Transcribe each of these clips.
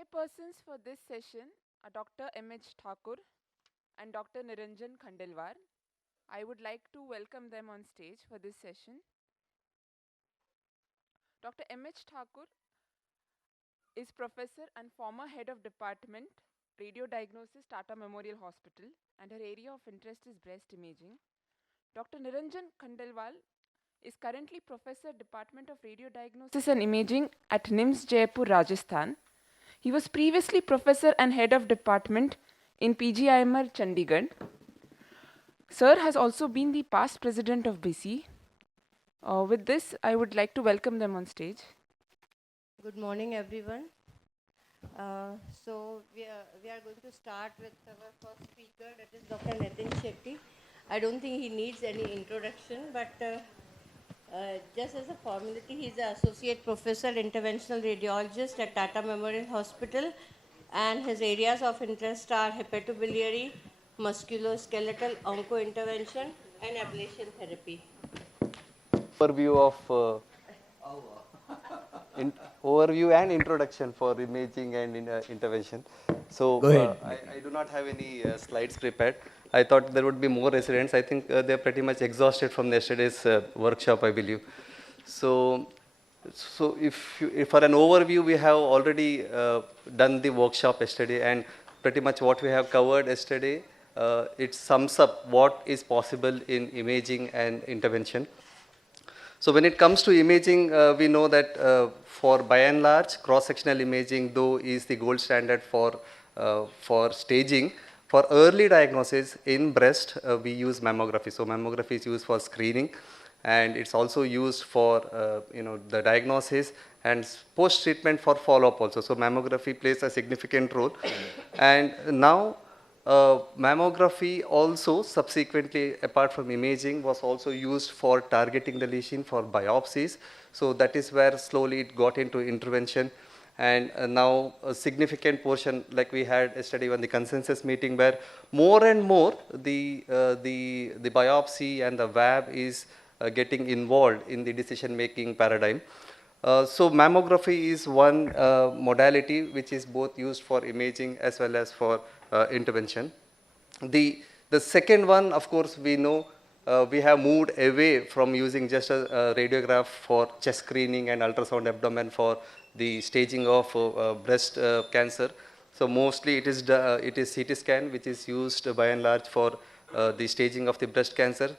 Chairpersons for this session are Dr. M.H. Thakur and Dr. Niranjan Khandelwar. I would like to welcome them on stage for this session. Dr. M.H. Thakur is professor and former head of department radio diagnosis Tata Memorial Hospital, and her area of interest is breast imaging. Dr. Niranjan Khandelwal is currently professor department of radio diagnosis and imaging at NIMS Jaipur, Rajasthan. He was previously professor and head of department in PGIMR Chandigarh. Sir has also been the past president of BC. With this, I would like to welcome them on stage. Good morning, everyone. So we are going to start with our first speaker, that is Dr. Nitin Shetty. I don't think he needs any introduction, but just as a formality, he's an associate professor, interventional radiologist at Tata Memorial Hospital, and his areas of interest are hepatobiliary, musculoskeletal, onco-intervention, and ablation therapy. Overview of overview and introduction for imaging and intervention. So I do not have any slides prepared. I thought there would be more residents. I think they're pretty much exhausted from yesterday's workshop, I believe. So if for an overview, we have already done the workshop yesterday, and pretty much what we have covered yesterday, it sums up what is possible in imaging and intervention. So when it comes to imaging, we know that for by and large, cross-sectional imaging, though, is the gold standard for staging. For early diagnosis in breast, we use mammography. So mammography is used for screening, and it's also used for the diagnosis and post-treatment for follow-up also. So mammography plays a significant role. And now mammography also subsequently, apart from imaging, was also used for targeting the lesion for biopsies. So that is where slowly it got into intervention. And now a significant portion, like we had yesterday on the consensus meeting, where more and more the biopsy and the VAB is getting involved in the decision-making paradigm. So mammography is one modality which is both used for imaging as well as for intervention. The second one, of course, we know we have moved away from using just a radiograph for chest screening and ultrasound abdomen for the staging of breast cancer. So mostly it is CT scan which is used by and large for the staging of the breast cancer.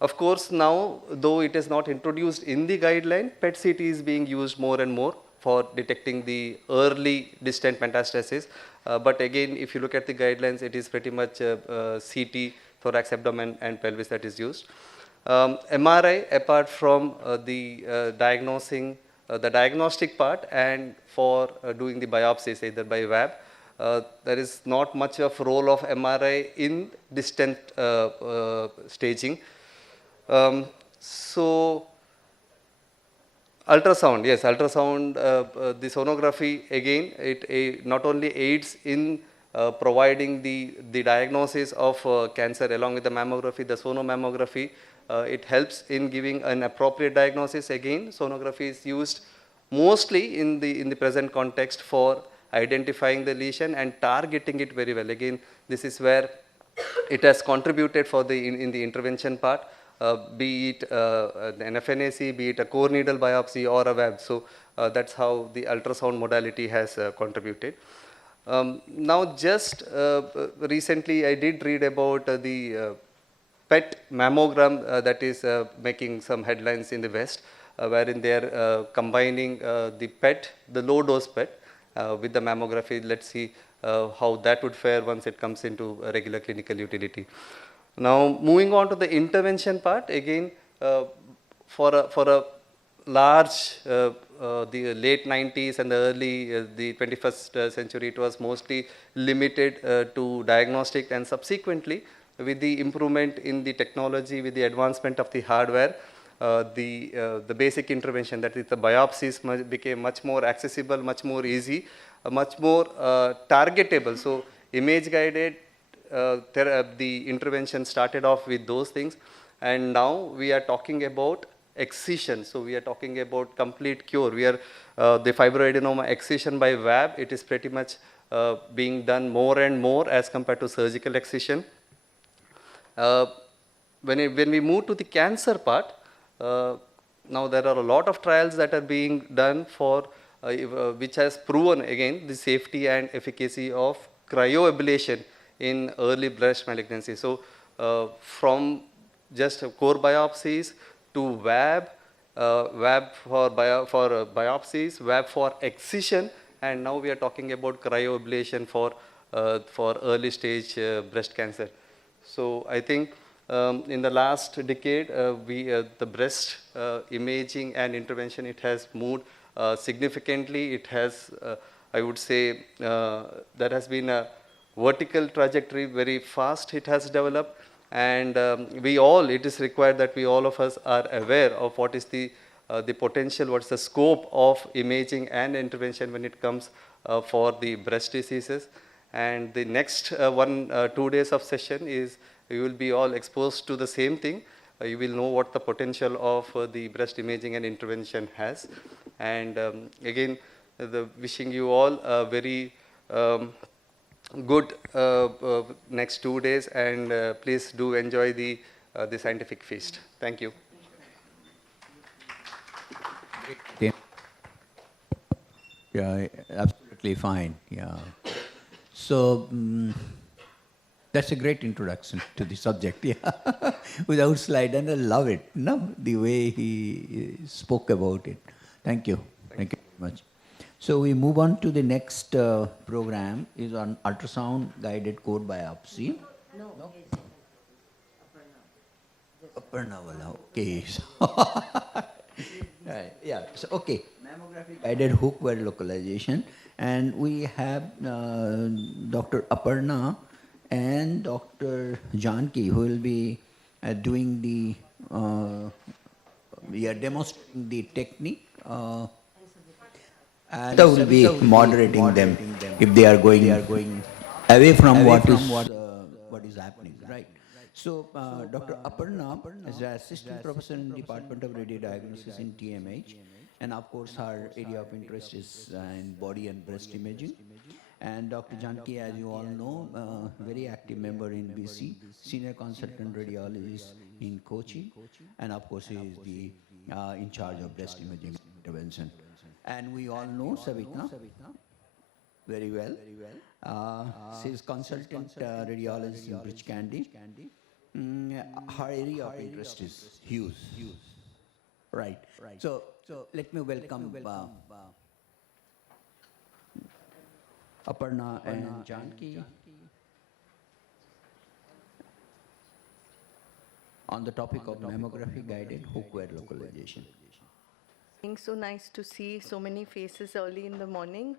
Of course, now, though it is not introduced in the guideline, PET-CT is being used more and more for detecting the early distant metastasis. But again, if you look at the guidelines, it is pretty much CT, thorax, abdomen, and pelvis that is used. MRI, apart from the diagnosing, the diagnostic part, and for doing the biopsies, either by VAB, there is not much of role of MRI in distant staging. So ultrasound, yes, ultrasound, the sonography, again, it not only aids in providing the diagnosis of cancer along with the mammography, the sonomammography, it helps in giving an appropriate diagnosis. Again, sonography is used mostly in the present context for identifying the lesion and targeting it very well. Again, this is where it has contributed for in the intervention part. Be it an FNAC, be it a core needle biopsy or a VAB. So that's how the ultrasound modality has contributed. Now just recently I did read about the PET mammogram that is making some headlines in the West, wherein they are combining the PET, the low dose PET with the mammography. Let's see how that would fare once it comes into regular clinical utility. Now, moving on to the intervention part, again, for a large, the late 90s and the early, the 21st century, it was mostly limited to diagnostic, and subsequently, with the improvement in the technology, with the advancement of the hardware, the basic intervention, that is the biopsies, became much more accessible, much more easy, much more targetable. So, image guided the intervention started off with those things, and now we are talking about excision. So we are talking about complete cure. We are the fibroadenoma excision by VAB. It is pretty much being done more and more as compared to surgical excision. Uh, when we move to the cancer part, now there are a lot of trials that are being done for which has proven again the safety and efficacy of cryoablation in early breast malignancy. So from just core biopsies to VAB, VAB for, biopsies, VAB for excision, and now we are talking about cryoablation for early stage breast cancer. So I think in the last decade, the breast imaging and intervention, it has moved significantly. It has, I would say, there has been a vertical trajectory, very fast it has developed. And it is required that we all of us are aware of what is the potential, what's the scope of imaging and intervention when it comes for the breast diseases. And the next 2 days of session is you will be all exposed to the same thing. You will know what the potential of the breast imaging and intervention has. And again, wishing you all a very good next 2 days, and please do enjoy the scientific feast. Thank you. Yeah, absolutely fine. Yeah. So that's a great introduction to the subject. Yeah, without slide, and I love it. No, the way he spoke about it. Thank you. Thank you very much. So we move on to the next program is on ultrasound guided cord biopsy. No. Aparna wala. Okay. Right. Yeah. So okay. Mammography guided hook wire localization, and we have Dr. Aparna and Dr. Janki who will be doing the demonstrating the technique. And Savita will be moderating them if they are going away from what is happening, right? So, Dr. Aparna is an assistant professor in the Department of Radiodiagnosis in TMH, and of course, her area of interest is in body and breast imaging. And Dr. Janki, as you all know, very active member in BC, senior consultant radiologist in Kochi, and of course, he is the in charge of breast imaging intervention. And we all know Savita very well. She is consultant radiologist in Bridge Candy. Her area of interest is huge. Right. So let me welcome Aparna and Janki on the topic of mammography guided hook wire localization. So nice to see so many faces early in the morning.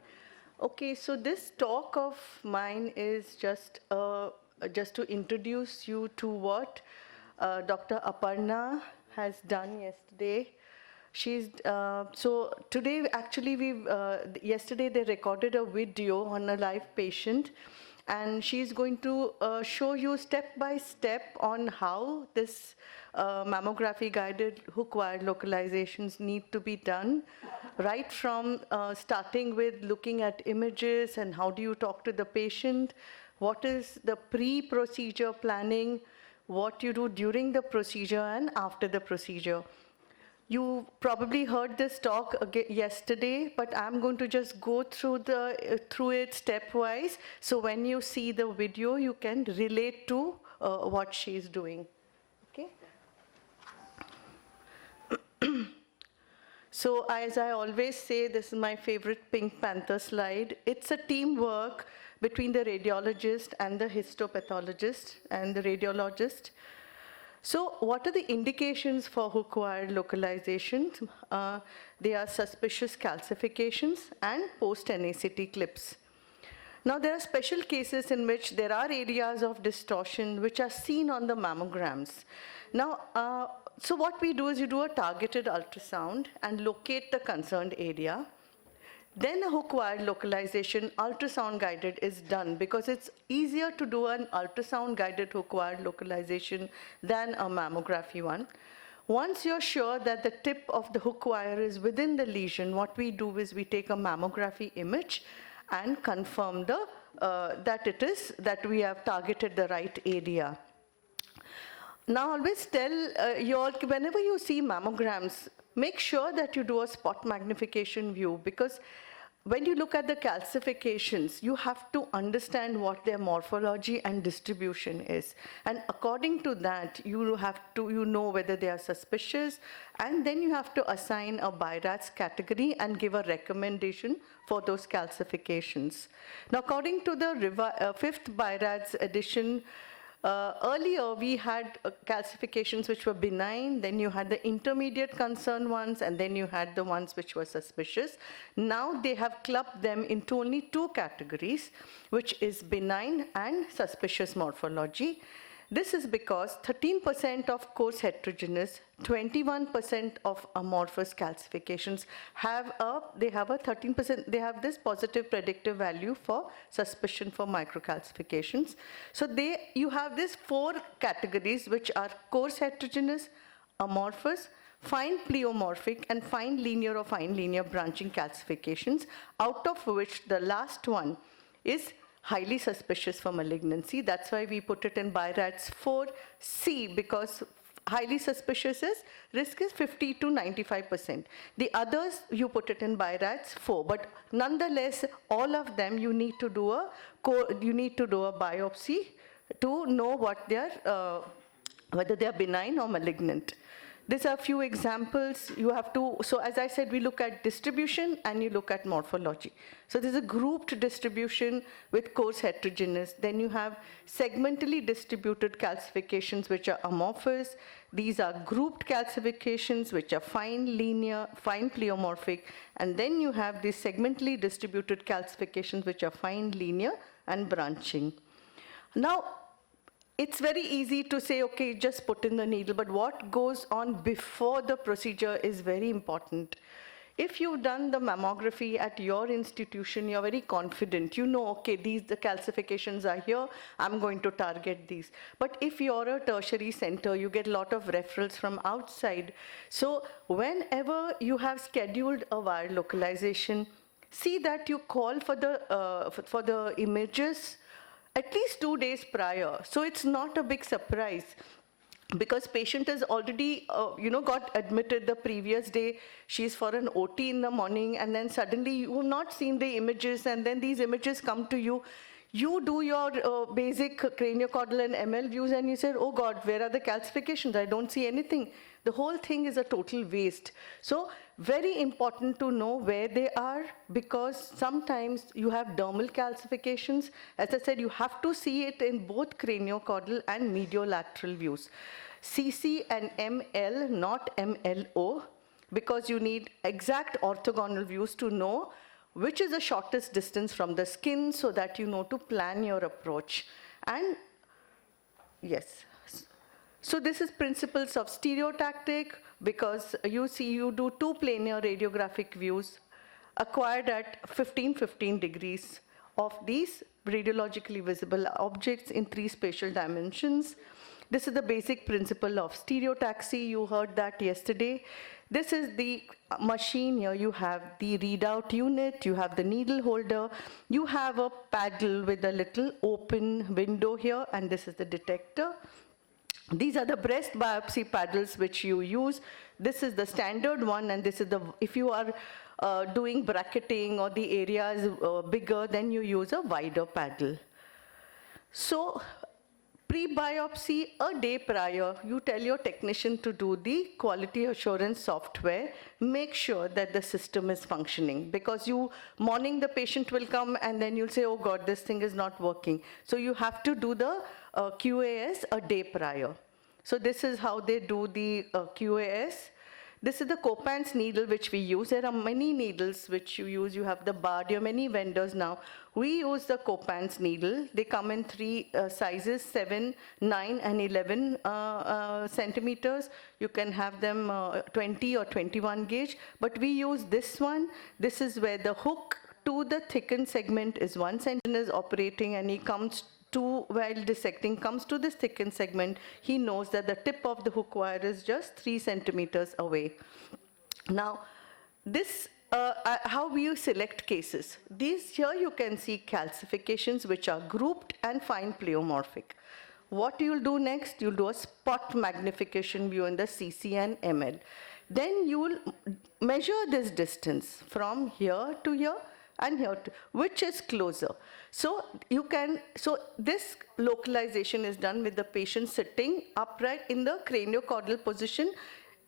Okay, so this talk of mine is just to introduce you to what Dr. Aparna has done yesterday. So today actually yesterday they recorded a video on a live patient, and she's going to show you step by step on how this mammography guided hook wire localizations need to be done, right from starting with looking at images and how do you talk to the patient, what is the pre-procedure planning, what you do during the procedure and after the procedure. You probably heard this talk yesterday, but I'm going to just go through it stepwise. So when you see the video, you can relate to what she's doing. Okay. So as I always say, this is my favorite Pink Panther slide. It's a teamwork between the radiologist and the histopathologist and the radiologist. So what are the indications for hook wire localization? They are suspicious calcifications and post-NACT clips. Now there are special cases in which there are areas of distortion which are seen on the mammograms. Now, so what we do is you do a targeted ultrasound and locate the concerned area. Then a hook wire localization, ultrasound guided, is done because it's easier to do an ultrasound guided hook wire localization than a mammography one. Once you're sure that the tip of the hook wire is within the lesion, what we do is we take a mammography image and confirm that we have targeted the right area. Now, always tell you all, whenever you see mammograms, make sure that you do a spot magnification view, because when you look at the calcifications, you have to understand what their morphology and distribution is. And according to that, you know whether they are suspicious, and then you have to assign a BIRATS category and give a recommendation for those calcifications. Now, according to the fifth BIRATS edition, earlier we had calcifications which were benign, then you had the intermediate concern ones, and then you had the ones which were suspicious. Now they have clubbed them into only two categories, which is benign and suspicious morphology. This is because 13% of coarse heterogeneous, 21% of amorphous calcifications have this positive predictive value for suspicion for microcalcifications. So you have these four categories, which are coarse heterogeneous, amorphous, fine pleomorphic, and fine linear or fine linear branching calcifications, out of which the last one is highly suspicious for malignancy. That's why we put it in BIRATS 4C, because highly suspicious risk is 50 to 95%. The others, you put it in BIRATS 4, but nonetheless, all of them you need to do a biopsy to know what whether they are benign or malignant. These are a few examples. So as I said, we look at distribution and you look at morphology. So there's a grouped distribution with coarse heterogeneous. Then you have segmentally distributed calcifications, which are amorphous. These are grouped calcifications, which are fine linear, fine pleomorphic. And then you have these segmentally distributed calcifications, which are fine linear and branching. Now, it's very easy to say, okay, just put in the needle, but what goes on before the procedure is very important. If you've done the mammography at your institution, you're very confident. You know, okay, the calcifications are here, I'm going to target these. But if you're a tertiary center, you get a lot of referrals from outside. So whenever you have scheduled a wire localization, see that you call for the images at least 2 days prior. So it's not a big surprise, because patient has already got admitted the previous day. She's for an OT in the morning, and then suddenly you have not seen the images, and then these images come to you. You do your basic craniocaudal and ML views, and you say, oh God, where are the calcifications? I don't see anything. The whole thing is a total waste. So very important to know where they are, because sometimes you have dermal calcifications. As I said, you have to see it in both craniocaudal and mediolateral views. CC and ML, not MLO, because you need exact orthogonal views to know which is the shortest distance from the skin, so that you know to plan your approach. And yes. So this is principles of stereotactic, because you do two planar radiographic views acquired at 15 degrees of these radiologically visible objects in 3 spatial dimensions. This is the basic principle of stereotaxy. You heard that yesterday. This is the machine here. You have the readout unit, you have the needle holder, you have a paddle with a little open window here, and this is the detector. These are the breast biopsy paddles which you use. This is the standard one, and this is if you are doing bracketing or the area is bigger, then you use a wider paddle. So pre-biopsy, a day prior, you tell your technician to do the quality assurance software. Make sure that the system is functioning, because morning the patient will come and then you'll say, oh God, this thing is not working. So you have to do the QAS a day prior. So this is how they do the QAS. This is the Copans needle which we use. There are many needles which you use. You have the Bardia, many vendors now. We use the Copans needle. They come in 3 sizes, 7, 9, and 11 centimeters. You can have them 20 or 21 gauge, but we use this one. This is where the hook to the thickened segment is 1 centimeter operating, and he comes while dissecting, comes to this thickened segment, he knows that the tip of the hook wire is just 3 centimeters away. Now, this, how we select cases. These here you can see calcifications which are grouped and fine pleomorphic. What you'll do next, you'll do a spot magnification view in the CC and ML. Then you will measure this distance from here to here and here to, which is closer. So you can, so this localization is done with the patient sitting upright in the craniocaudal position.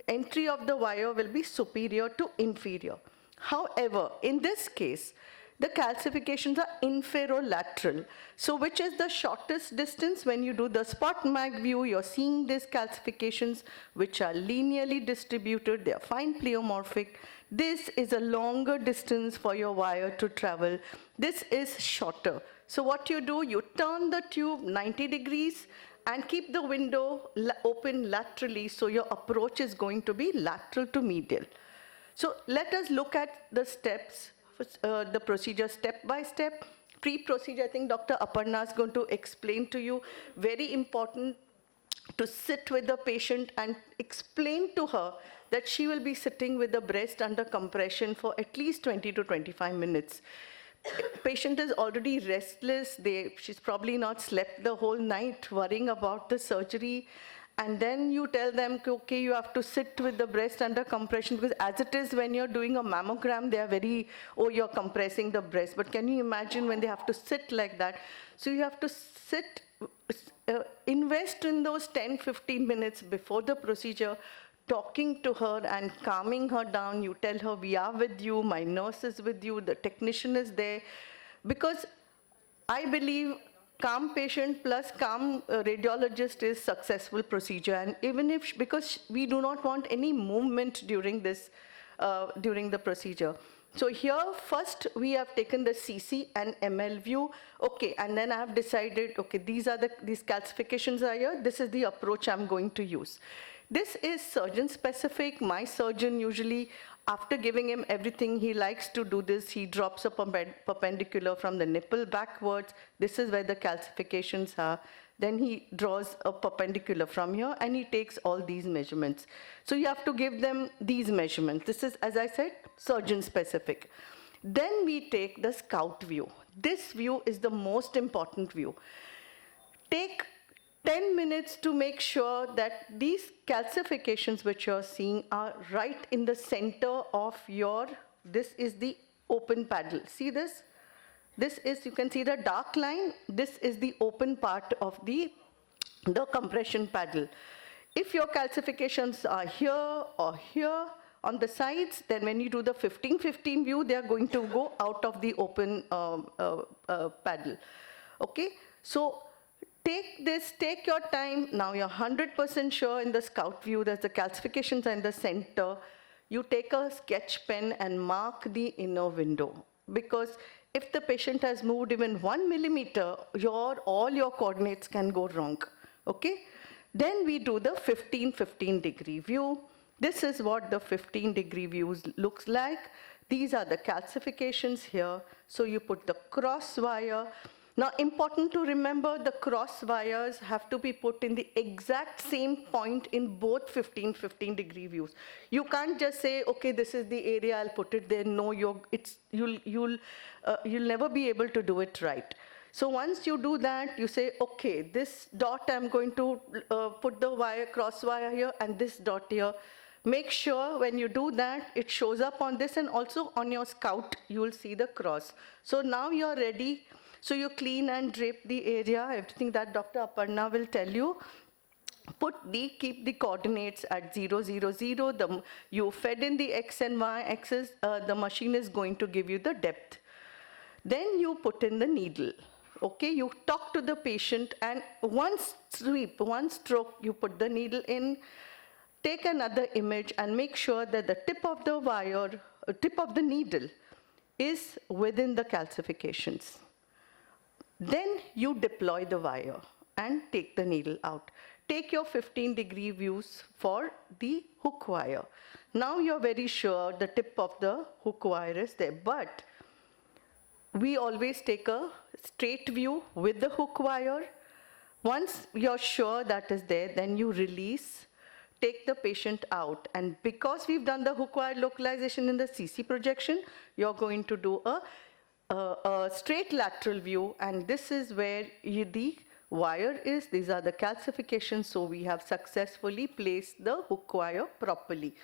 Entry of the wire will be superior to inferior. However, in this case, the calcifications are inferolateral. So which is the shortest distance? When you do the spot mag view, you're seeing these calcifications which are linearly distributed, they are fine pleomorphic. This is a longer distance for your wire to travel. This is shorter. So what you do, you turn the tube 90 degrees and keep the window open laterally, so your approach is going to be lateral to medial. So let us look at the steps, the procedure step by step. Pre-procedure, I think Dr. Aparna is going to explain to you. Very important to sit with the patient and explain to her that she will be sitting with the breast under compression for at least 20 to 25 minutes. Patient is already restless. She's probably not slept the whole night worrying about the surgery. And then you tell them, okay, you have to sit with the breast under compression, because as it is when you're doing a mammogram, they are very, oh, you're compressing the breast. But can you imagine when they have to sit like that? So you have to sit, invest in those 10, 15 minutes before the procedure, talking to her and calming her down. You tell her, we are with you, my nurse is with you, the technician is there. Because I believe calm patient plus calm radiologist is successful procedure. And even if, because we do not want any movement during this, during the procedure. So here, first we have taken the CC and ML view. Okay, and then I have decided, okay, these calcifications are here, this is the approach I'm going to use. This is surgeon specific. My surgeon usually, after giving him everything, he likes to do this. He drops a perpendicular from the nipple backwards. This is where the calcifications are. Then he draws a perpendicular from here and he takes all these measurements. So you have to give them these measurements. This is, as I said, surgeon specific. Then we take the scout view. This view is the most important view. Take 10 minutes to make sure that these calcifications which you're seeing are right in the center of your, this is the open paddle. See this? This is, you can see the dark line. This is the open part of the compression paddle. If your calcifications are here or here on the sides, then when you do the 15-15 view, they are going to go out of the open paddle. Okay? So take this, take your time. Now you're 100% sure in the scout view that the calcifications are in the center. You take a sketch pen and mark the inner window. Because if the patient has moved even 1 millimeter, all your coordinates can go wrong. Okay? Then we do the 15-15 degree view. This is what the 15-degree view looks like. These are the calcifications here. So you put the cross wire. Now, important to remember, the cross wires have to be put in the exact same point in both 15-15 degree views. You can't just say, okay, this is the area, I'll put it there. No, you'll never be able to do it right. So once you do that, you say, okay, this dot I'm going to put the wire, cross wire here, and this dot here. Make sure when you do that, it shows up on this, and also on your scout, you will see the cross. So now you're ready. So you clean and drape the area, everything that Dr. Aparna will tell you. Keep the coordinates at 0, 0, 0. You fed in the X and Y axis, the machine is going to give you the depth. Then you put in the needle. Okay, you talk to the patient, and one stroke, you put the needle in. Take another image and make sure that the tip of the wire, tip of the needle is within the calcifications. Then you deploy the wire and take the needle out. Take your 15-degree views for the hook wire. Now you're very sure the tip of the hook wire is there, but we always take a straight view with the hook wire. Once you're sure that is there, then you release, take the patient out. And because we've done the hook wire localization in the CC projection, you're going to do a straight lateral view, and this is where the wire is. These are the calcifications, so we have successfully placed the hook wire properly.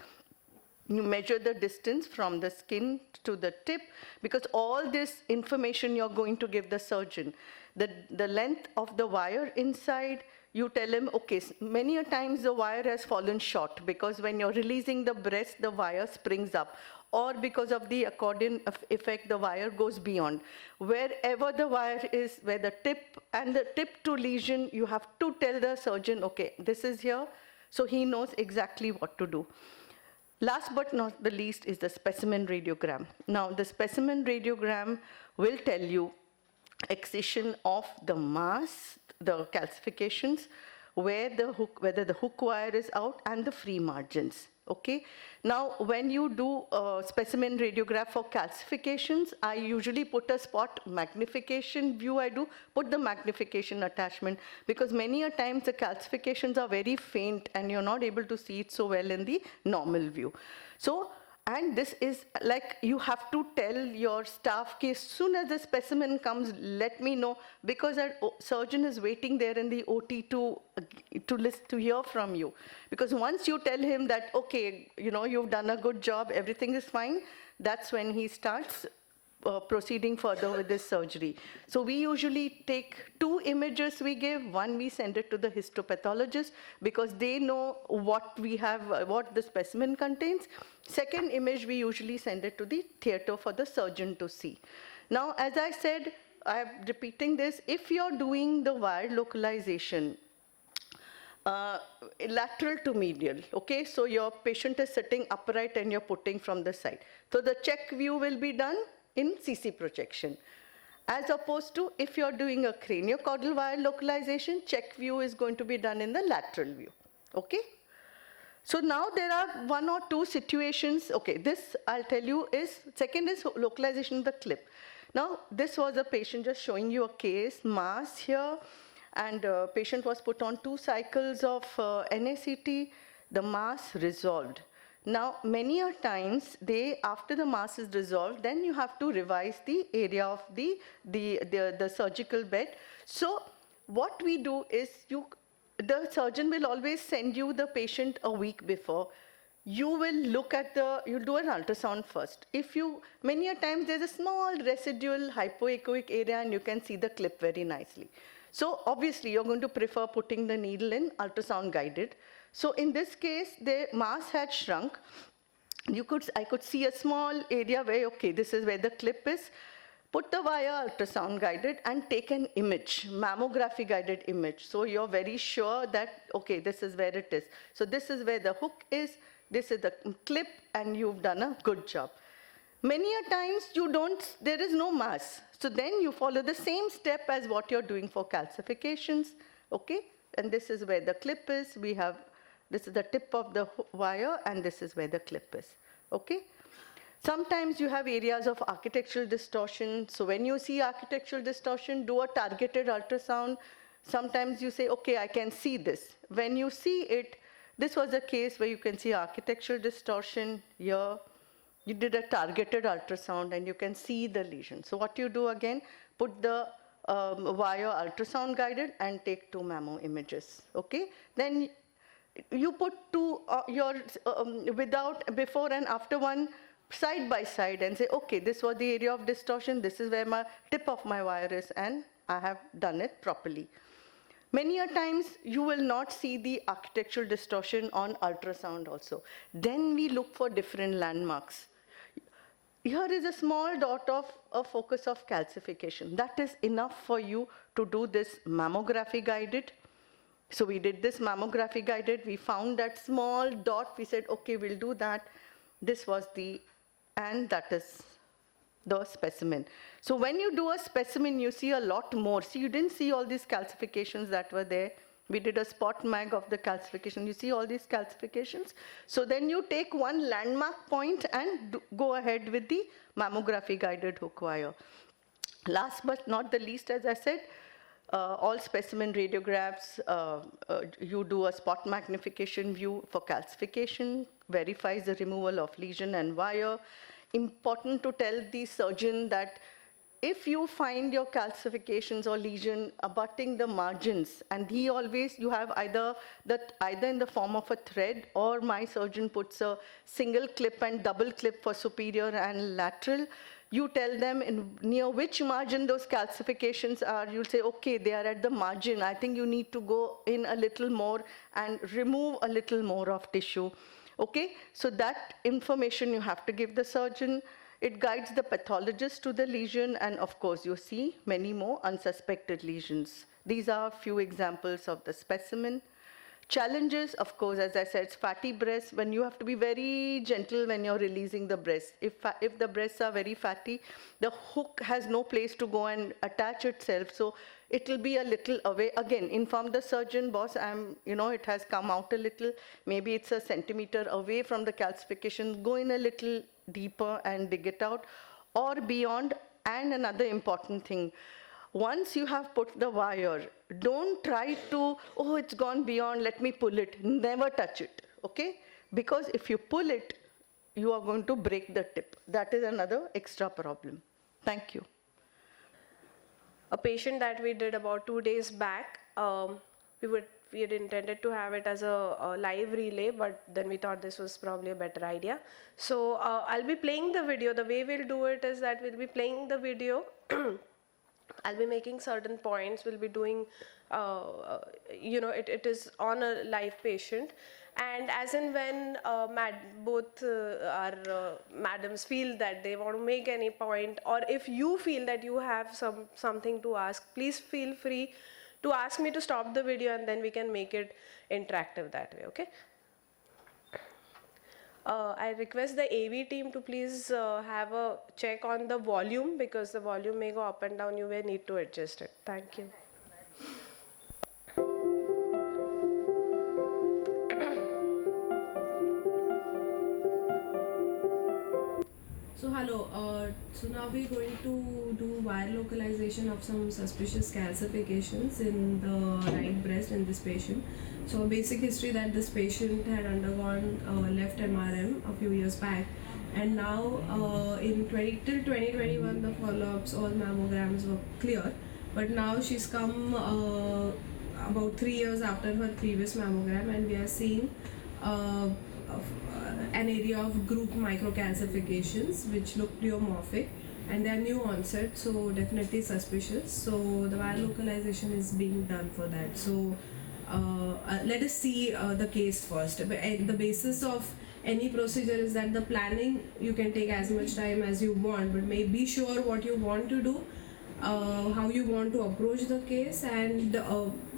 You measure the distance from the skin to the tip, because all this information you're going to give the surgeon. The length of the wire inside, you tell him, okay, many a times the wire has fallen short because when you're releasing the breast, the wire springs up, or because of the accordion effect, the wire goes beyond. Wherever the wire is, where the tip and the tip to lesion, you have to tell the surgeon, okay, this is here, so he knows exactly what to do. Last but not the least is the specimen radiogram. Now, the specimen radiogram will tell you excision of the mass, the calcifications, whether the hook wire is out, and the free margins. Okay. Now, when you do a specimen radiograph for calcifications, I usually put a spot magnification view. I do put the magnification attachment because many a times the calcifications are very faint and you're not able to see it so well in the normal view. So, and this is like you have to tell your staff, as soon as the specimen comes, let me know, because our surgeon is waiting there in the OT to hear from you. Because once you tell him that, okay, you know, you've done a good job, everything is fine, that's when he starts proceeding further with this surgery. So we usually take 2 images we give. One, we send it to the histopathologist because they know what we have, what the specimen contains. Second image, we usually send it to the theater for the surgeon to see. Now, as I said, I'm repeating this, if you're doing the wire localization, lateral to medial, okay? So your patient is sitting upright and you're putting from the side. So the check view will be done in CC projection. As opposed to if you're doing a craniocaudal wire localization, check view is going to be done in the lateral view, okay? So now there are 1 or 2 situations, okay, this I'll tell you is, second is localization of the clip. Now, this was a patient, just showing you a case, mass here, and patient was put on 2 cycles of NACT, the mass resolved. Now, many a times, after the mass is resolved, then you have to revise the area of the surgical bed. So, what we do is, the surgeon will always send you the patient a week before. You will look at you'll do an ultrasound first. Many a times there's a small residual hypoechoic area and you can see the clip very nicely. So obviously you're going to prefer putting the needle in ultrasound guided. So in this case, the mass had shrunk. I could see a small area where, okay, this is where the clip is. Put the wire ultrasound guided and take an image, mammography guided image. So you're very sure that, okay, this is where it is. So this is where the hook is, this is the clip, and you've done a good job. Many a times there is no mass. So then you follow the same step as what you're doing for calcifications, okay? And this is where the clip is. This is the tip of the wire, and this is where the clip is, okay? Sometimes you have areas of architectural distortion. So when you see architectural distortion, do a targeted ultrasound. Sometimes you say, okay, I can see this. When you see it, this was a case where you can see architectural distortion here. You did a targeted ultrasound and you can see the lesion. So what you do again, put the wire ultrasound guided and take 2 mammo images, okay? Then you put 2, before and after one, side by side and say, okay, this was the area of distortion, this is where my tip of my wire is, and I have done it properly. Many a times you will not see the architectural distortion on ultrasound also. Then we look for different landmarks. Here is a small dot of a focus of calcification. That is enough for you to do this mammography guided. So we did this mammography guided. We found that small dot. We said, okay, we'll do that. This was and that is the specimen. So when you do a specimen, you see a lot more. See, you didn't see all these calcifications that were there. We did a spot mag of the calcification. You see all these calcifications. So then you take one landmark point and go ahead with the mammography guided hook wire. Last but not the least, as I said, all specimen radiographs, you do a spot magnification view for calcification, verifies the removal of lesion and wire. Important to tell the surgeon that if you find your calcifications or lesion abutting the margins, and you have either in the form of a thread, or my surgeon puts a single clip and double clip for superior and lateral. You tell them near which margin those calcifications are. You'll say, okay, they are at the margin. I think you need to go in a little more and remove a little more of tissue. Okay, so that information you have to give the surgeon. It guides the pathologist to the lesion, and of course, you see many more unsuspected lesions. These are a few examples of the specimen. Challenges, of course, as I said, fatty breasts, when you have to be very gentle when you're releasing the breast. If the breasts are very fatty, the hook has no place to go and attach itself, so it will be a little away. Again, inform the surgeon, boss, it has come out a little, maybe it's a centimeter away from the calcification, go in a little deeper and dig it out, or beyond. And another important thing, once you have put the wire, don't try to, oh, it's gone beyond, let me pull it. Never touch it, okay? Because if you pull it, you are going to break the tip. That is another extra problem. Thank you. A patient that we did about 2 days back, we had intended to have it as a live relay, but then we thought this was probably a better idea. So I'll be playing the video. The way we'll do it is that we'll be playing the video. I'll be making certain points. We'll be doing, it is on a live patient. And as and when both our madams feel that they want to make any point, or if you feel that you have something to ask, please feel free to ask me to stop the video, and then we can make it interactive that way, okay? I request the AV team to please have a check on the volume, because the volume may go up and down. You may need to adjust it. Thank you. So hello, so now we're going to do wire localization of some suspicious calcifications in the right breast in this patient. So basic history that this patient had undergone left MRM a few years back, and now till 2021 the follow-ups, all mammograms were clear, but now she's come about 3 years after her previous mammogram, and we are seeing an area of group microcalcifications which look pleomorphic, and they are new onset, so definitely suspicious. So the wire localization is being done for that. So let us see the case first. The basis of any procedure is that the planning, you can take as much time as you want, but be sure what you want to do, how you want to approach the case, and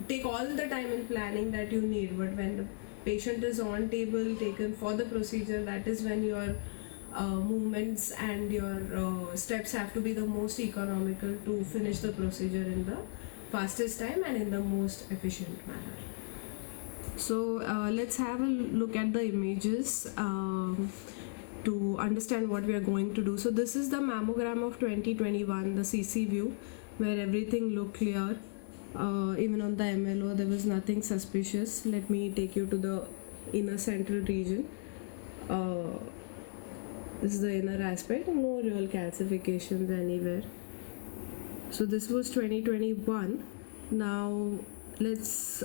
take all the time in planning that you need. But when the patient is on table, taken for the procedure, that is when your movements and your steps have to be the most economical to finish the procedure in the fastest time and in the most efficient manner. So let's have a look at the images to understand what we are going to do. So this is the mammogram of 2021, the CC view, where everything looked clear. Even on the MLO there was nothing suspicious. Let me take you to the inner central region. This is the inner aspect, no real calcifications anywhere. So this was 2021. Now let's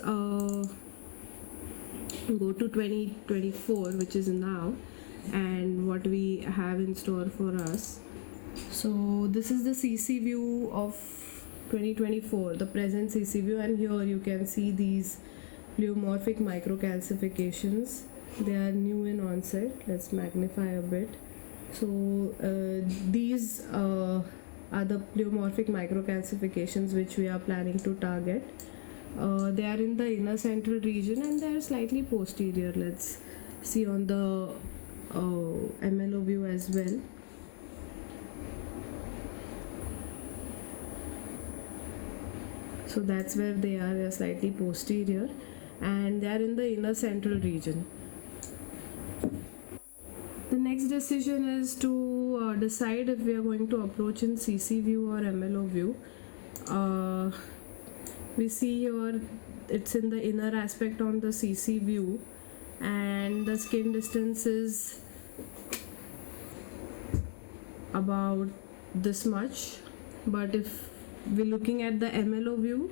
go to 2024, which is now, and what we have in store for us. So this is the CC view of 2024, the present CC view, and here you can see these pleomorphic microcalcifications. They are new in onset. Let's magnify a bit. So these are the pleomorphic microcalcifications which we are planning to target. They are in the inner central region and they are slightly posterior. Let's see on the MLO view as well. So that's where they are slightly posterior, and they are in the inner central region. The next decision is to decide if we are going to approach in CC view or MLO view. We see here it's in the inner aspect on the CC view, and the skin distance is about this much. But if we're looking at the MLO view,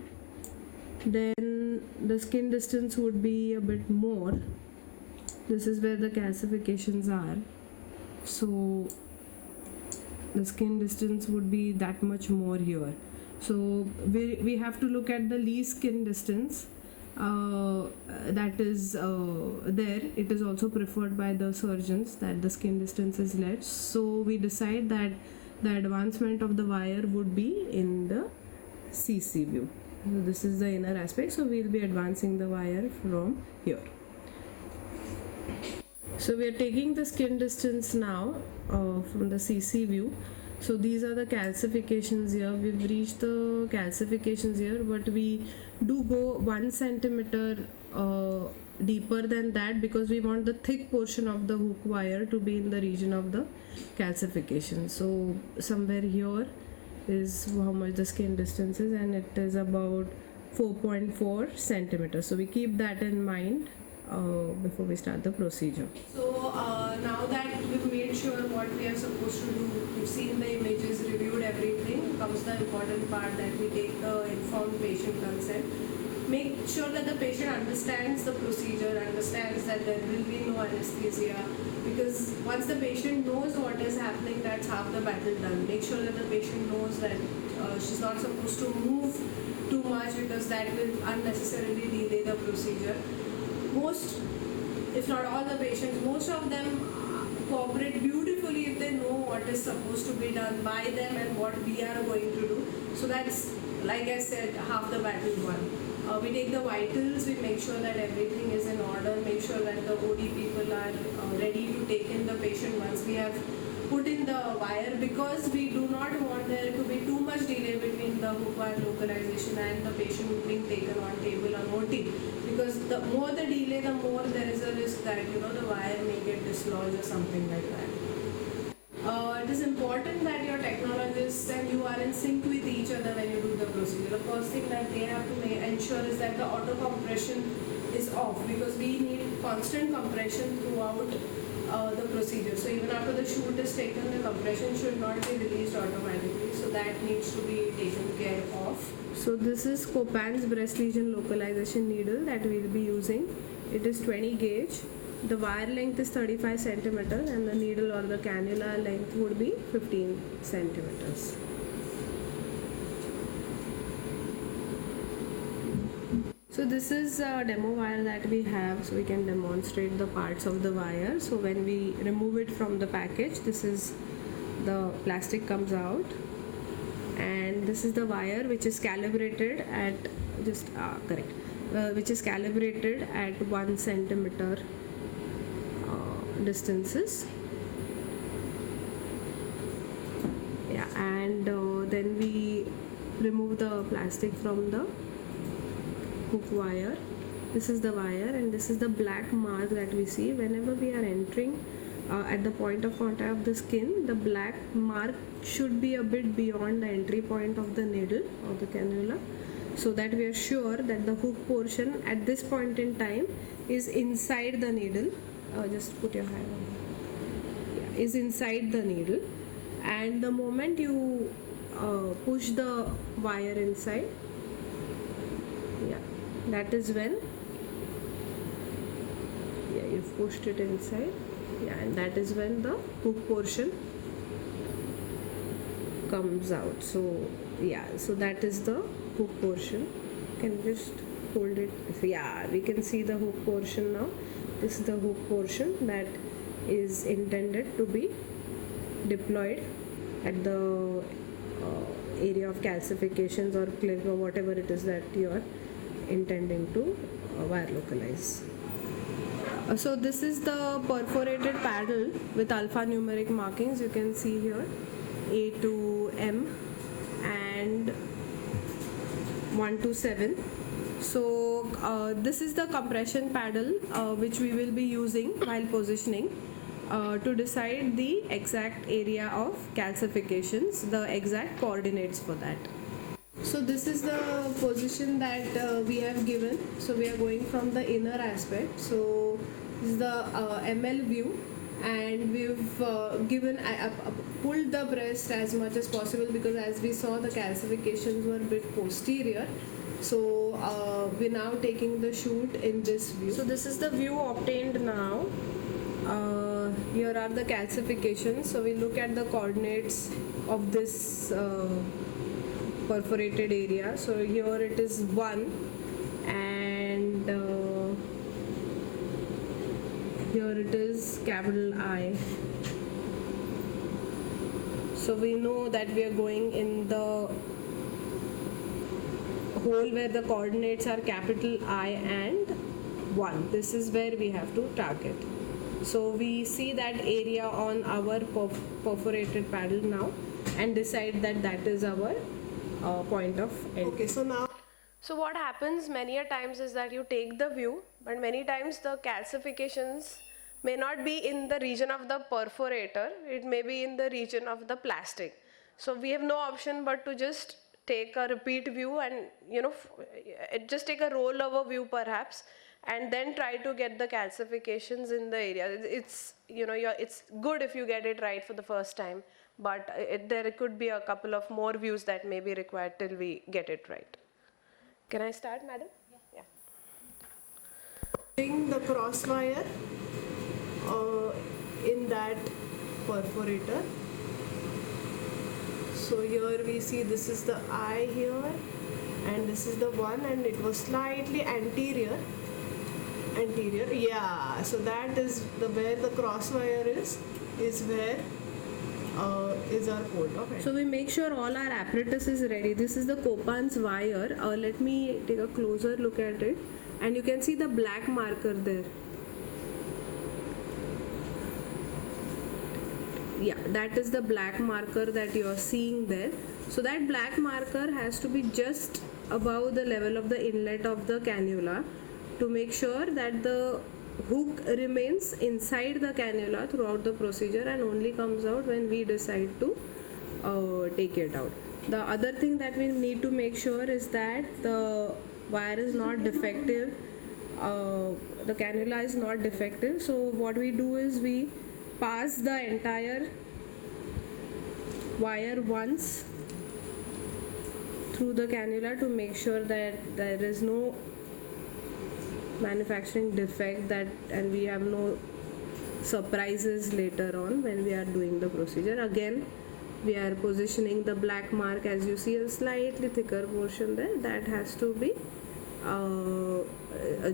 then the skin distance would be a bit more. This is where the calcifications are, so the skin distance would be that much more here. So we have to look at the least skin distance that is there. It is also preferred by the surgeons that the skin distance is less, so we decide that the advancement of the wire would be in the CC view. So this is the inner aspect, so we'll be advancing the wire from here. So we are taking the skin distance now from the CC view. So these are the calcifications here. We've reached the calcifications here, but we do go 1 centimeter deeper than that because we want the thick portion of the hook wire to be in the region of the calcification. So somewhere here is how much the skin distance is, and it is about 4.4 centimeters. So we keep that in mind before we start the procedure. So now that we've made sure what we are supposed to do, we've seen the images, reviewed everything, comes the important part that we take the informed patient consent. Make sure that the patient understands the procedure, understands that there will be no anesthesia, because once the patient knows what is happening, that's half the battle done. Make sure that the patient knows that she's not supposed to move too much because that will unnecessarily delay the procedure. Most, if not all the patients, most of them cooperate beautifully if they know what is supposed to be done by them and what we are going to do. So that's, like I said, half the battle won. We take the vitals, we make sure that everything is in order, make sure that the OD people are ready to take in the patient once we have put in the wire, because we do not want there to be too much delay between the hook wire localization and the patient being taken on table on OT. Because the more the delay, the more there is a risk that the wire may get dislodged or something like that. It is important that your technologists and you are in sync with each other when you do the procedure. The first thing that they have to ensure is that the auto compression is off, because we need constant compression throughout the procedure. So even after the shoot is taken, the compression should not be released automatically. So that needs to be taken care of. So this is Copan's breast lesion localization needle that we will be using. It is 20 gauge. The wire length is 35 centimeters and the needle or the cannula length would be 15 centimeters. So this is a demo wire that we have, so we can demonstrate the parts of the wire. So when we remove it from the package, this is the plastic comes out, and this is the wire which is calibrated at which is calibrated at 1 centimeter distances. Yeah, and then we remove the plastic from the hook wire. This is the wire, and this is the black mark that we see whenever we are entering at the point of contact of the skin. The black mark should be a bit beyond the entry point of the needle or the cannula, so that we are sure that the hook portion at this point in time is inside the needle. Just put your hand on. Yeah, is inside the needle, and the moment you push the wire inside, that is when you've pushed it inside, and that is when the hook portion comes out. So so that is the hook portion. Can you just hold it? We can see the hook portion now. This is the hook portion that is intended to be deployed at the area of calcifications or clip or whatever it is that you are intending to wire localize. So this is the perforated paddle with alphanumeric markings. You can see here A to M and 1 to 7. So this is the compression paddle which we will be using while positioning. to decide the exact area of calcifications, the exact coordinates for that. So this is the position that we have given. So we are going from the inner aspect. So this is the ML view, and we've pulled the breast as much as possible, because as we saw, the calcifications were a bit posterior. So we're now taking the shoot in this view. So this is the view obtained now. Here are the calcifications. So we look at the coordinates of this perforated area. So here it is 1, and here it is capital I. So we know that we are going in the hole where the coordinates are capital I and 1. This is where we have to target. So we see that area on our perforated paddle now and decide that that is our point of entry. Okay, so now. So what happens many a times is that you take the view, but many times the calcifications may not be in the region of the perforator, it may be in the region of the plastic. So we have no option but to just take a repeat view and, you know, just take a rollover view perhaps, and then try to get the calcifications in the area. It's, you know, it's good if you get it right for the first time, but there could be a couple of more views that may be required till we get it right. Can I start, madam? Yeah. Putting the cross wire in that perforator. So here we see this is the eye here, and this is the one, and it was slightly anterior, yeah. So that is where the cross wire is where is our port of entry. So we make sure all our apparatus is ready. This is the Copan's wire. Let me take a closer look at it, and you can see the black marker there. Yeah, that is the black marker that you are seeing there. So that black marker has to be just above the level of the inlet of the cannula to make sure that the hook remains inside the cannula throughout the procedure and only comes out when we decide to take it out. The other thing that we need to make sure is that the wire is not defective, the cannula is not defective. So what we do is we pass the entire wire once through the cannula to make sure that there is no manufacturing defect, and we have no surprises later on when we are doing the procedure. Again, we are positioning the black mark, as you see a slightly thicker portion there, that has to be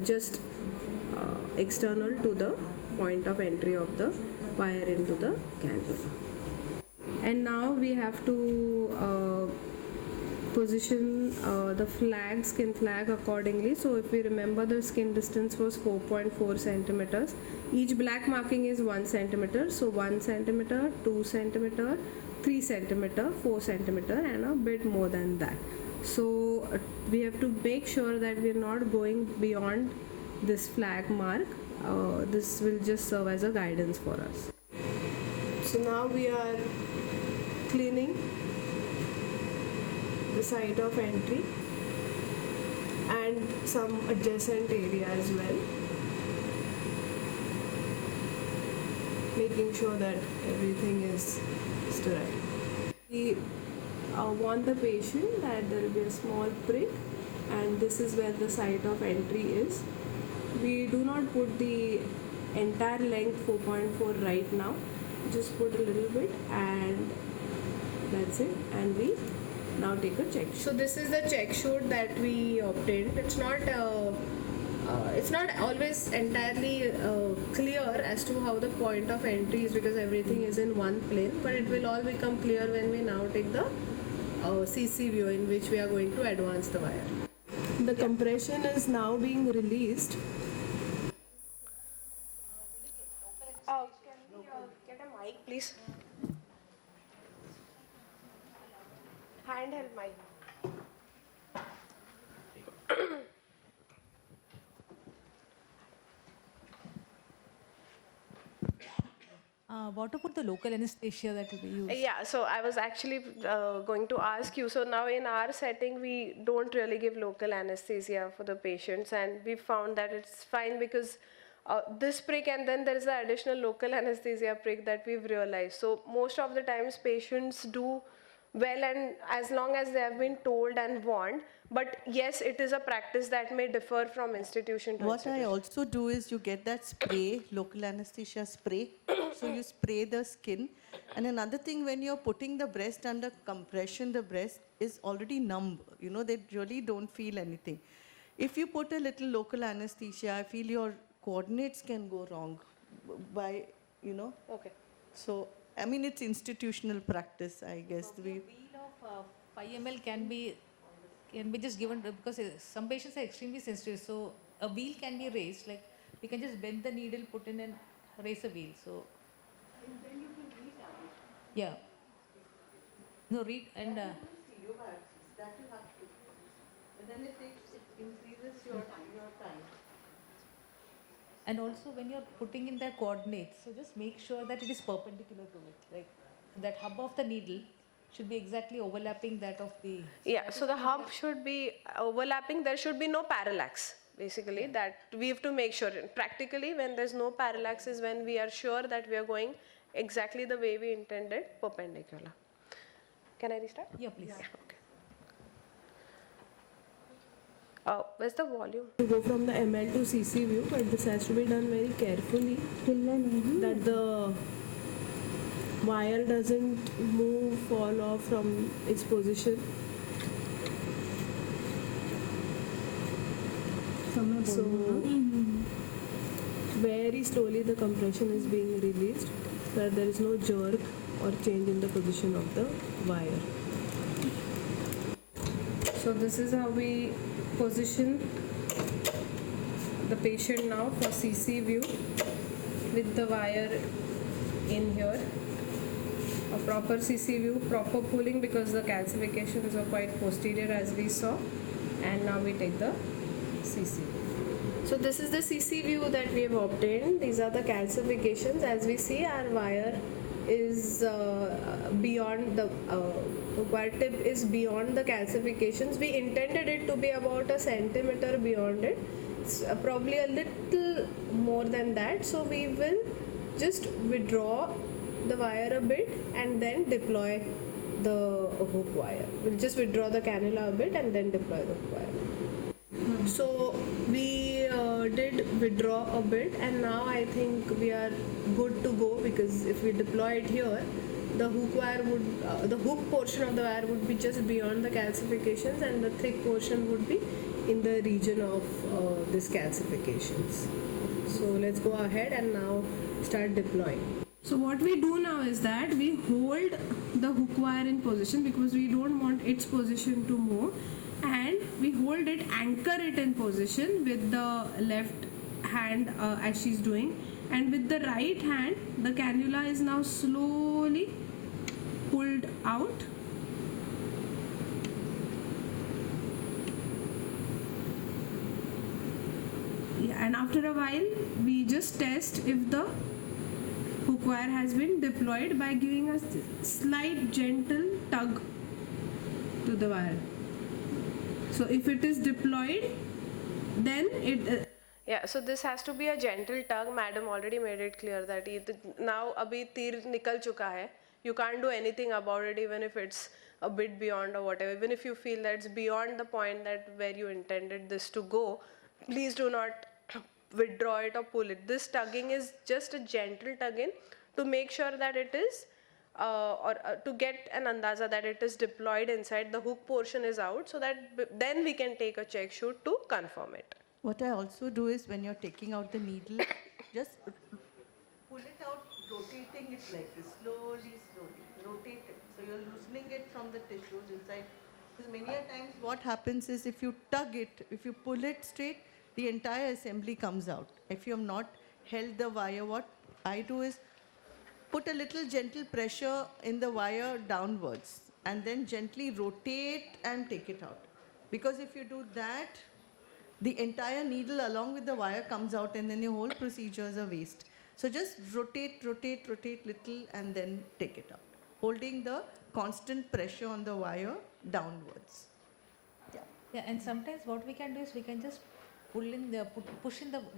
just external to the point of entry of the wire into the cannula. And now we have to position the skin flag accordingly. So if we remember, the skin distance was 4.4 centimeters. Each black marking is 1 centimeter. So 1 centimeter, 2 centimeter, 3 centimeter, 4 centimeter, and a bit more than that. So we have to make sure that we are not going beyond this flag mark. This will just serve as a guidance for us. So now we are cleaning the site of entry and some adjacent area as well, making sure that everything is sterile. We warn the patient that there will be a small prick, and this is where the site of entry is. We do not put the entire length 4.4 right now, just put a little bit, and that's it, and we now take a check shoot. So this is the check shoot that we obtained. It's not always entirely clear as to how the point of entry is, because everything is in one plane, but it will all become clear when we now take the CC view, in which we are going to advance the wire. The compression is now being released. Can we get a mic, please? Handheld mic. What about the local anesthesia that will be used? Yeah, so I was actually going to ask you. So now in our setting, we don't really give local anesthesia for the patients, and we found that it's fine because this prick, and then there is the additional local anesthesia prick that we've realized. So most of the times patients do well, and as long as they have been told and warned. But yes, it is a practice that may differ from institution to What I institution. also do is you get that spray, local anesthesia spray. So you spray the skin. And another thing, when you're putting the breast under compression, the breast is already numb. You know, they really don't feel anything. If you put a little local anesthesia, I feel your coordinates can go wrong by, you know. Okay. So, I mean, it's institutional practice, I guess. A wheel of 5 ml can be just given because some patients are extremely sensitive. So a wheel can be raised. Like we can just bend the needle, put in and raise a wheel. So yeah. No, read and That you have to. But then it increases your time. and also when you're putting in the coordinates, so just make sure that it is perpendicular to it. Like that hub of the needle should be exactly overlapping that of the. Yeah, so the hub should be overlapping. There should be no parallax, basically, that we have to make sure. Practically, when there's no parallax is when we are sure that we are going exactly the way we intended, perpendicular. Can I restart? Yeah, please. Okay. Where's the volume? To go from the ML to CC view, but this has to be done very carefully that the wire doesn't move, fall off from its position. So very slowly the compression is being released so that there is no jerk or change in the position of the wire. So this is how we position the patient now for CC view with the wire in here. A proper CC view, proper pulling because the calcifications are quite posterior as we saw, and now we take the CC view. So this is the CC view that we have obtained. These are the calcifications. As we see, our wire is beyond the wire tip is beyond the calcifications. We intended it to be about a centimeter beyond it. It's probably a little more than that. So we will just withdraw the wire a bit and then deploy the hook wire. We'll just withdraw the cannula a bit and then deploy the hook wire. So we did withdraw a bit, and now I think we are good to go, because if we deploy it here, the hook wire would, the hook portion of the wire would be just beyond the calcifications, and the thick portion would be in the region of this calcifications. So let's go ahead and now start deploying. So what we do now is that we hold the hook wire in position because we don't want its position to move, and we hold it, anchor it in position with the left hand as she's doing, and with the right hand the cannula is now slowly pulled out. Yeah, and after a while we just test if the hook wire has been deployed by giving a slight gentle tug to the wire. So if it is deployed, then it yeah, so this has to be a gentle tug. Madam already made it clear that now abhi tir nikal chuka hai. You can't do anything about it, even if it's a bit beyond or whatever. Even if you feel that it's beyond the point that where you intended this to go, please do not withdraw it or pull it. This tugging is just a gentle tugging to make sure that it is to get an andaza that it is deployed inside, the hook portion is out, so that then we can take a check shoot to confirm it. What I also do is when you're taking out the needle, just pull it out, rotating it like this, slowly, rotate it. So you're loosening it from the tissues inside. Because many a times what happens is if you tug it, if you pull it straight, the entire assembly comes out. If you have not held the wire, what I do is put a little gentle pressure in the wire downwards and then gently rotate and take it out. Because if you do that, the entire needle along with the wire comes out and then your whole procedure is a waste. So just rotate, rotate, rotate little and then take it out. Holding the constant pressure on the wire downwards. Yeah, and sometimes what we can do is we can just push in the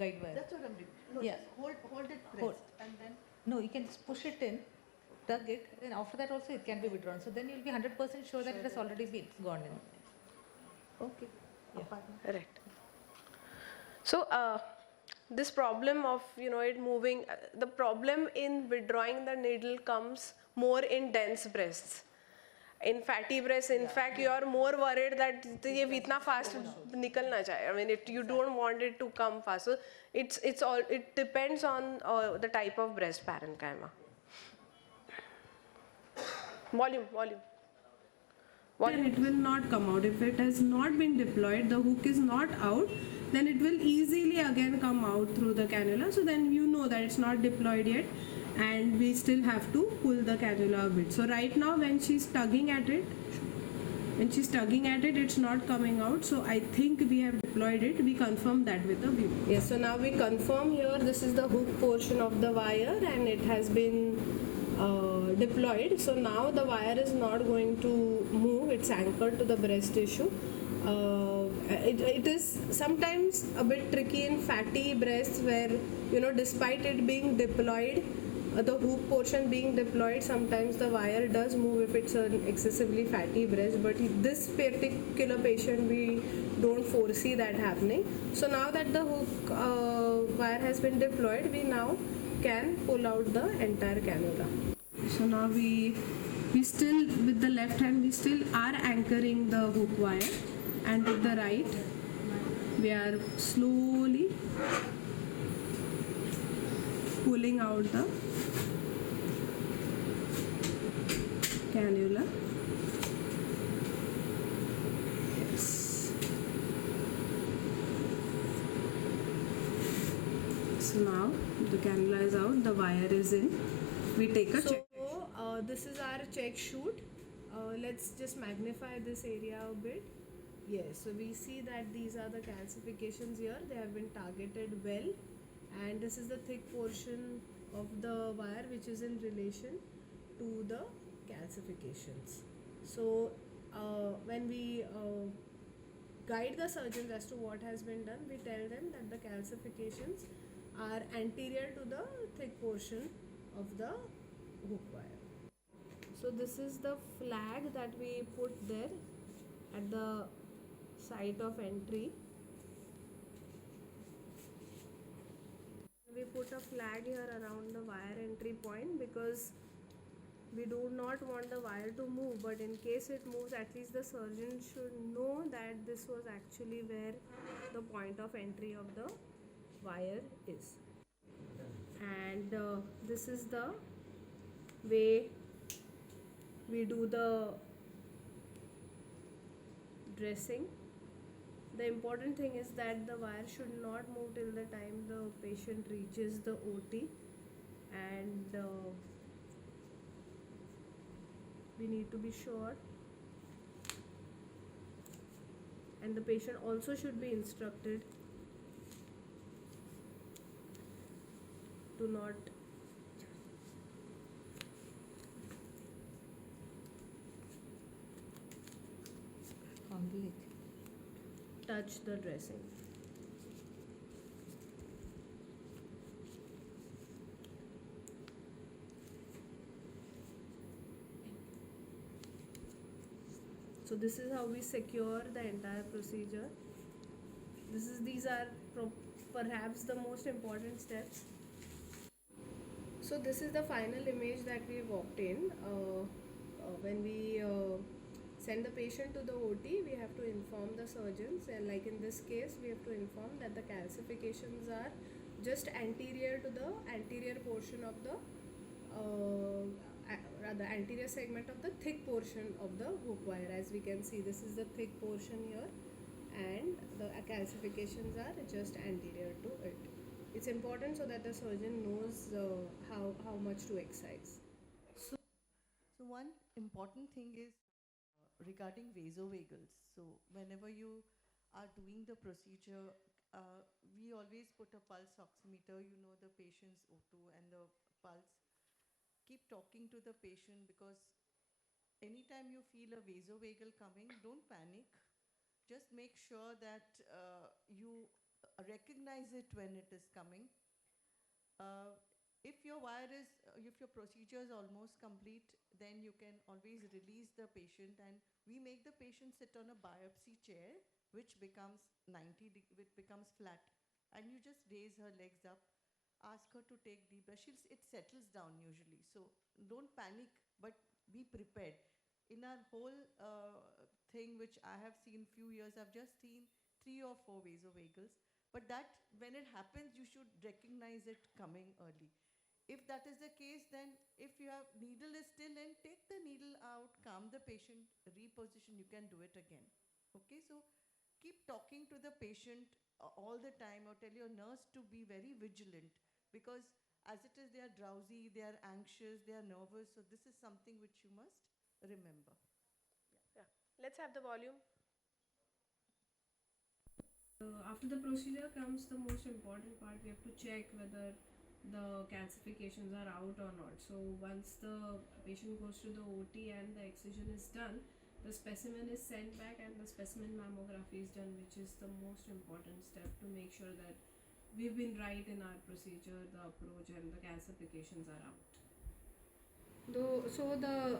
guide wire. That's what I'm doing. No, Yeah. just hold it pressed Hold. and then. No, you can just push it in, tug it, and after that also it can be withdrawn. So then you'll be 100% sure that it has already been gone in. Okay. Correct. So this problem of it moving, the problem in withdrawing the needle comes more in dense breasts. In fatty breasts, in fact, you are more worried that ये इतना fast निकल ना जाए. I mean, you don't want it to come fast. So it depends on the type of breast parenchyma. Volume. Then it will not come out. If it has not been deployed, the hook is not out, then it will easily again come out through the cannula. So then you know that it's not deployed yet, and we still have to pull the cannula a bit. So right now when she's tugging at it, it's not coming out. So I think we have deployed it. We confirm that with the view. Yes, so now we confirm here this is the hook portion of the wire and it has been deployed. So now the wire is not going to move. It's anchored to the breast tissue. It is sometimes a bit tricky in fatty breasts where despite it being deployed, the hook portion being deployed, sometimes the wire does move if it's an excessively fatty breast, but this particular patient we don't foresee that happening. So now that the hook wire has been deployed, we now can pull out the entire cannula. So now we still, with the left hand, we still are anchoring the hook wire, and with the right we are slowly pulling out the cannula. Yes. So now the cannula is out, the wire is in. We take a check. So this is our check shoot. Let's just magnify this area a bit. Yes, so we see that these are the calcifications here. They have been targeted well, and this is the thick portion of the wire which is in relation to the calcifications. So when we guide the surgeons as to what has been done, we tell them that the calcifications are anterior to the thick portion of the hook wire. So this is the flag that we put there at the site of entry. We put a flag here around the wire entry point because we do not want the wire to move, but in case it moves, at least the surgeon should know that this was actually where the point of entry of the wire is. And this is the way we do the dressing. The important thing is that the wire should not move till the time the patient reaches the OT, and we need to be sure, and the patient also should be instructed to not touch the dressing. So this is how we secure the entire procedure. These are perhaps the most important steps. So this is the final image that we've obtained. When we send the patient to the OT, we have to inform the surgeons, and like in this case, we have to inform that the calcifications are just anterior to the anterior portion of the the anterior segment of the thick portion of the hook wire. As we can see, this is the thick portion here, and the calcifications are just anterior to it. It's important so that the surgeon knows how much to excise. So one important thing is regarding vasovagals. So whenever you are doing the procedure, we always put a pulse oximeter, you know, the patient's O2 and the pulse. Keep talking to the patient, because anytime you feel a vasovagal coming, don't panic. Just make sure that you recognize it when it is coming. If your if your procedure is almost complete, then you can always release the patient, and we make the patient sit on a biopsy chair, which becomes which becomes flat, and you just raise her legs up, ask her to take deep breath. It settles down usually. So don't panic, but be prepared. In our whole thing, which I have seen few years, I've just seen 3 or 4 vasovagals. But that, when it happens, you should recognize it coming early. If that is the case, then if your needle is still in, take the needle out, calm the patient, reposition, you can do it again. Okay, so keep talking to the patient all the time, or tell your nurse to be very vigilant, because as it is, they are drowsy, they are anxious, they are nervous. So this is something which you must remember. Yeah. Let's have the volume. After the procedure comes the most important part. We have to check whether the calcifications are out or not. So once the patient goes to the OT and the excision is done, the specimen is sent back and the specimen mammography is done, which is the most important step to make sure that we've been right in our procedure, the approach, and the calcifications are out. So the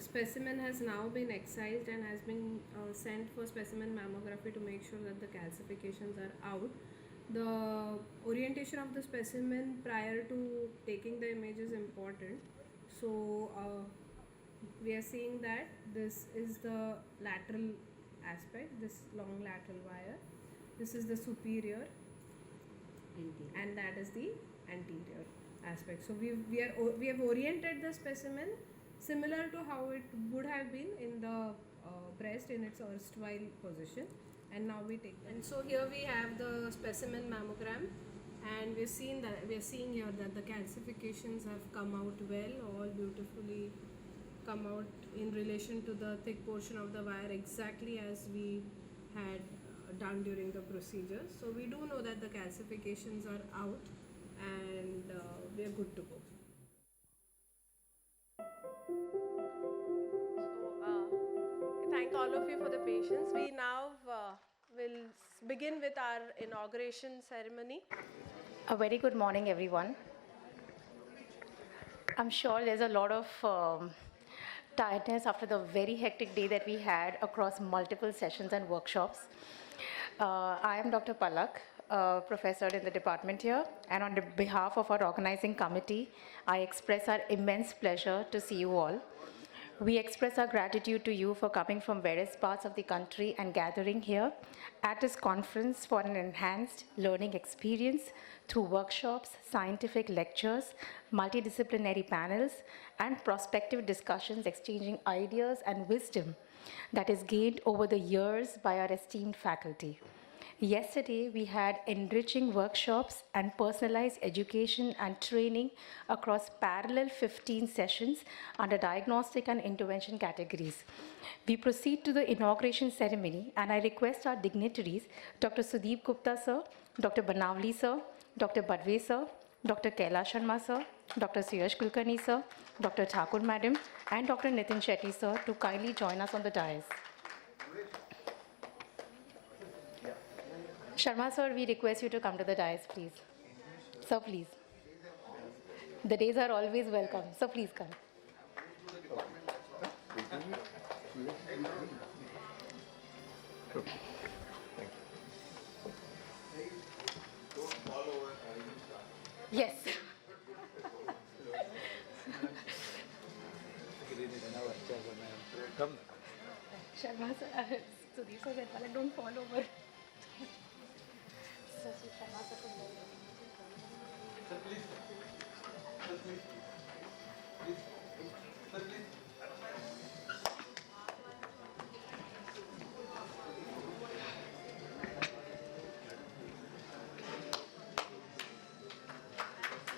specimen has now been excised and has been sent for specimen mammography to make sure that the calcifications are out. The orientation of the specimen prior to taking the image is important. So we are seeing that this is the lateral aspect, this long lateral wire. This is the superior, and that is the anterior aspect. So we have oriented the specimen similar to how it would have been in the breast in its erstwhile position, and now we take them. And so here we have the specimen mammogram, and we are seeing here that the calcifications have come out well, all beautifully come out in relation to the thick portion of the wire, exactly as we had done during the procedure. So we do know that the calcifications are out, and we are good to go. Thank all of you for the patience. We now will begin with our inauguration ceremony. A very good morning, everyone. I'm sure there's a lot of tiredness after the very hectic day that we had across multiple sessions and workshops. I am Dr. Palak, professor in the department here, and on behalf of our organizing committee, I express our immense pleasure to see you all. We express our gratitude to you for coming from various parts of the country and gathering here at this conference for an enhanced learning experience through workshops, scientific lectures, multidisciplinary panels, and prospective discussions exchanging ideas and wisdom that is gained over the years by our esteemed faculty. Yesterday, we had enriching workshops and personalized education and training across parallel 15 sessions under diagnostic and intervention categories. We proceed to the inauguration ceremony, and I request our dignitaries, Dr. Sudeep Gupta sir, Dr. Banavli sir, Dr. Badve sir, Dr. Kailash Sharma sir, Dr. Suyash Kulkarni sir, Dr. Thakur madam, and Dr. Nitin Shetty sir to kindly join us on the dais. Sharma sir, we request you to come to the dais, please. Sir, please. The days are always welcome, so please come. Yes. Sharma sir, Sudeep sir, don't fall over.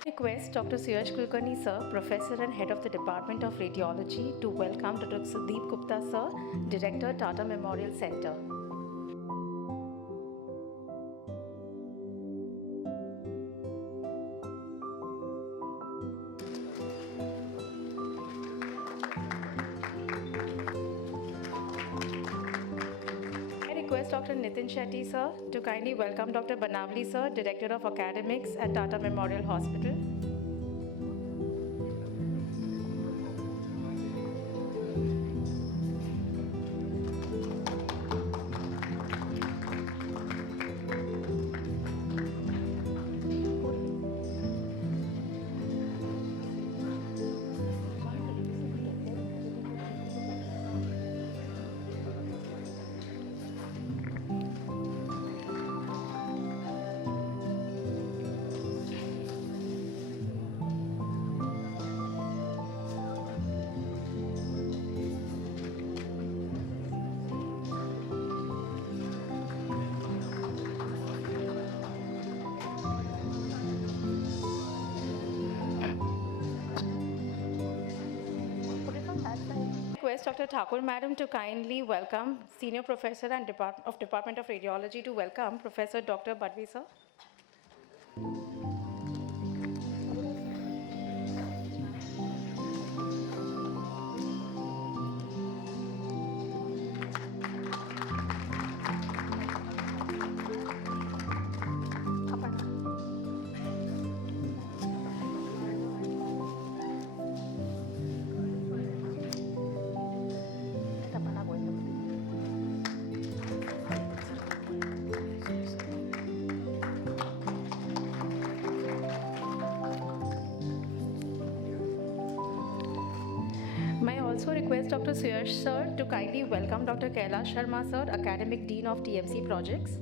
Request Dr. Suyash Kulkarni sir, Professor and Head of the Department of Radiology, to welcome Dr. Sudeep Gupta sir, Director, Tata Memorial Center. request Dr. Nitin Shetty, sir, to kindly welcome Dr. Banavli, sir, Director of Academics at Tata Memorial Hospital. Request Dr. Thakur Madam to kindly welcome Senior Professor and Department of Radiology to welcome Professor Dr. Badvi, sir. May I also request Dr. Suyash sir to kindly welcome Dr. Kailash Sharma sir, Academic Dean of TMC Projects.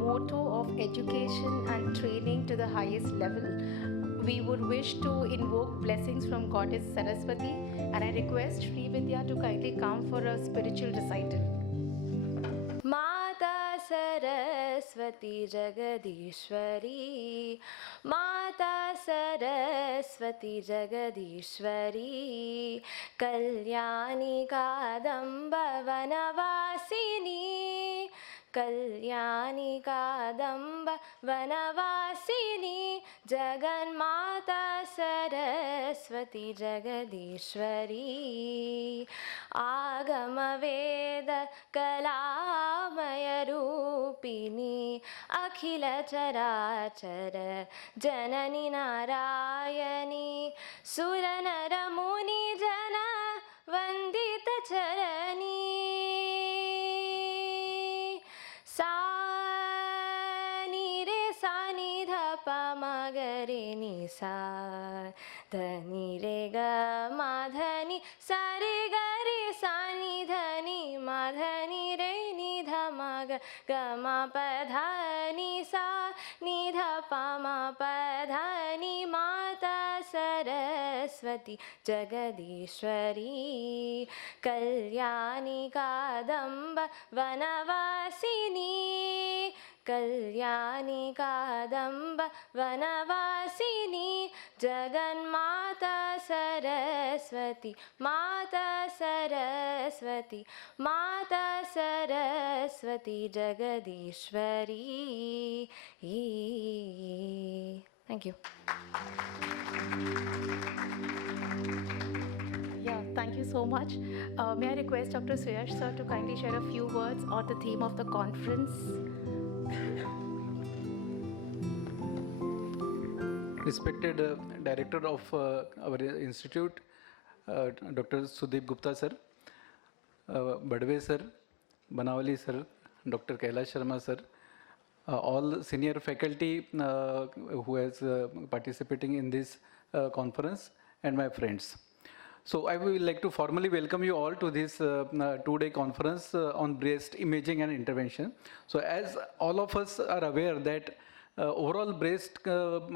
Motto of education and training to the highest level, we would wish to invoke blessings from Goddess Saraswati, and I request Sri Vidya to kindly come for a spiritual recital. Mata Saraswati Jagadishwari, Mata Saraswati Jagadishwari, Kalyani Kadamba Vanavasini, Kalyani Kadamba Vanavasini, Jaganmata Saraswati Jagadishwari, Agama Veda Kalamaya Rupini, Akhila Charachara Janani Narayani, Suranara Muni Jana Vandita Charani, Sani re sani dha pa ma ga re ni sa, dhani re ga ma dhani sa re ga re sani dhani ma dhani re ni dha ma ga ma pa dhani sa ni dha pa ma pa dhani. Mata Saraswati Jagadishwari, Kalyani Kadamba Vanavasini, Kalyani Kadamba Vanavasini, Jaganmata Saraswati, Mata Saraswati, Mata Saraswati Jagadishwari. Thank you. Yeah, thank you so much. May I request Dr. Suyash sir to kindly share a few words on the theme of the conference? respected director of our institute, Dr. Sudeep Gupta sir, Badve sir, Banawali sir, Dr. Kailash Sharma sir, all senior faculty who is participating in this conference, and my friends. So I would like to formally welcome you all to this two-day conference on breast imaging and intervention. So as all of us are aware that overall breast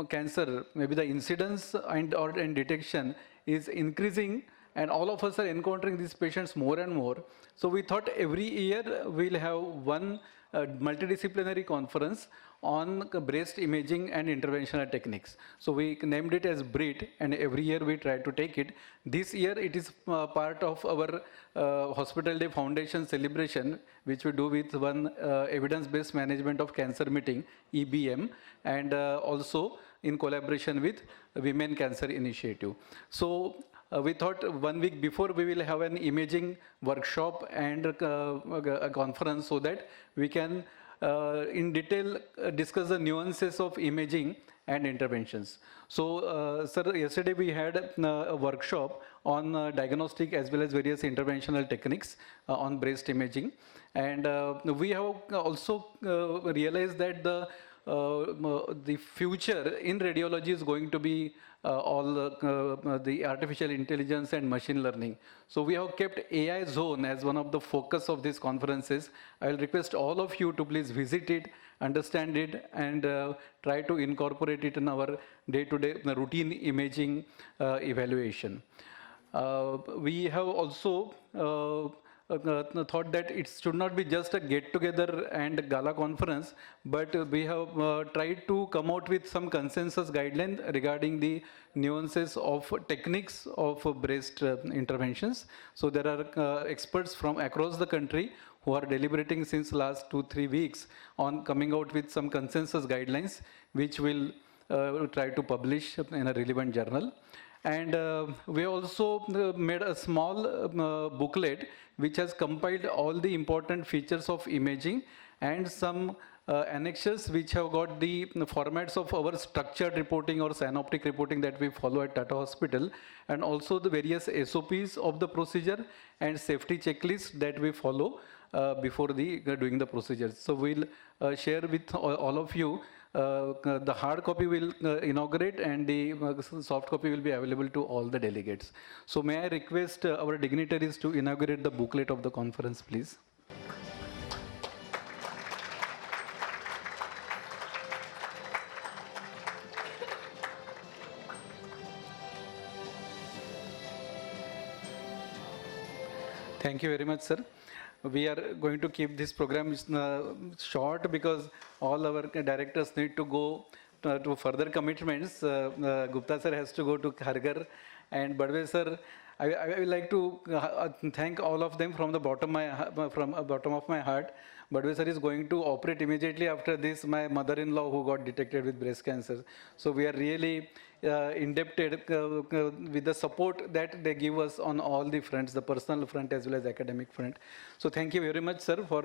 cancer, maybe the incidence and detection is increasing, and all of us are encountering these patients more and more. So we thought every year we'll have one multidisciplinary conference on breast imaging and interventional techniques. So we named it as BRIT, and every year we try to take it. This year it is part of our Hospital Day Foundation celebration, which we do with one evidence-based management of cancer meeting, EBM, and also in collaboration with Women Cancer Initiative. So we thought 1 week before we will have an imaging workshop and a conference so that we can in detail discuss the nuances of imaging and interventions. So, sir, yesterday we had a workshop on diagnostic as well as various interventional techniques on breast imaging. And we have also realized that the future in radiology is going to be all the artificial intelligence and machine learning. So we have kept AI zone as one of the focus of these conferences. I will request all of you to please visit it, understand it, and try to incorporate it in our day-to-day routine imaging evaluation. We have also thought that it should not be just a get-together and gala conference, but we have tried to come out with some consensus guidelines regarding the nuances of techniques of breast interventions. So there are experts from across the country who are deliberating since last 2-3 weeks on coming out with some consensus guidelines, which we'll try to publish in a relevant journal. And we also made a small booklet which has compiled all the important features of imaging and some annexes which have got the formats of our structured reporting or synoptic reporting that we follow at Tata Hospital, and also the various SOPs of the procedure and safety checklists that we follow before doing the procedures. So we'll share with all of you. The hard copy will inaugurate, and the soft copy will be available to all the delegates. So may I request our dignitaries to inaugurate the booklet of the conference, please. Thank you very much, sir. We are going to keep this program short because all our directors need to go to further commitments. Gupta sir has to go to Kharghar, and Badve sir, I would like to thank all of them from the bottom of my heart. Badve sir is going to operate immediately after this my mother-in-law who got detected with breast cancer. So we are really indebted with the support that they give us on all the fronts, the personal front as well as academic front. So thank you very much, sir, for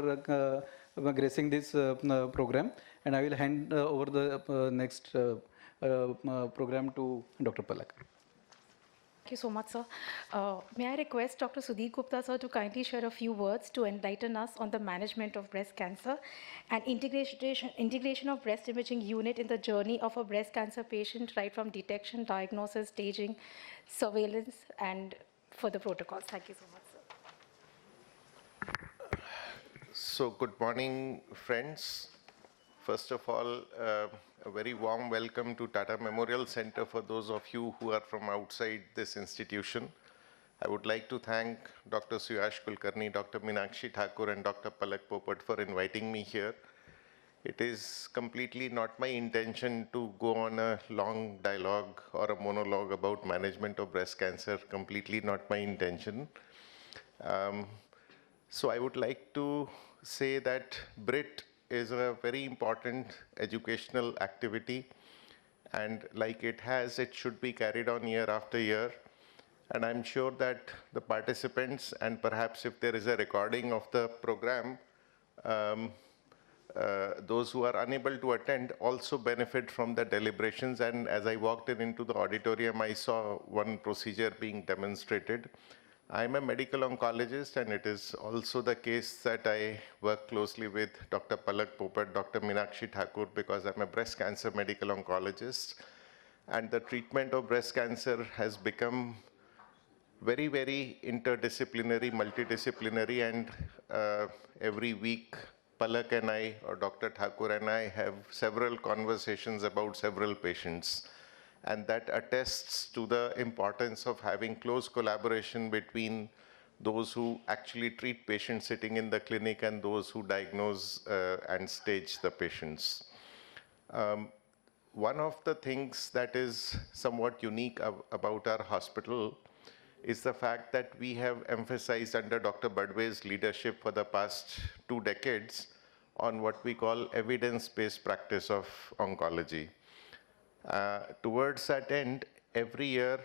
gracing this program. And I will hand over the next program to Dr. Palak. Thank you so much, sir. May I request Dr. Sudeep Gupta, sir, to kindly share a few words to enlighten us on the management of breast cancer and integration of breast imaging unit in the journey of a breast cancer patient, right from detection, diagnosis, staging, surveillance, and further protocols. Thank you so much, sir. So, good morning, friends. First of all, a very warm welcome to Tata Memorial Center for those of you who are from outside this institution. I would like to thank Dr. Suyash Kulkarni, Dr. Meenakshi Thakur, and Dr. Palak Popat for inviting me here. It is completely not my intention to go on a long dialogue or a monologue about management of breast cancer, completely not my intention. So I would like to say that BRIT is a very important educational activity, and like it should be carried on year after year. And I'm sure that the participants, and perhaps if there is a recording of the program, those who are unable to attend also benefit from the deliberations. And as I walked into the auditorium, I saw one procedure being demonstrated. I'm a medical oncologist, and it is also the case that I work closely with Dr. Palak Popat, Dr. Meenakshi Thakur, because I'm a breast cancer medical oncologist. And the treatment of breast cancer has become very, very interdisciplinary, multidisciplinary, and every week Palak and I, or Dr. Thakur and I, have several conversations about several patients. And that attests to the importance of having close collaboration between those who actually treat patients sitting in the clinic and those who diagnose and stage the patients. One of the things that is somewhat unique about our hospital is the fact that we have emphasized under Dr. Badwe's leadership for the past 2 decades on what we call evidence-based practice of oncology. Towards that end, every year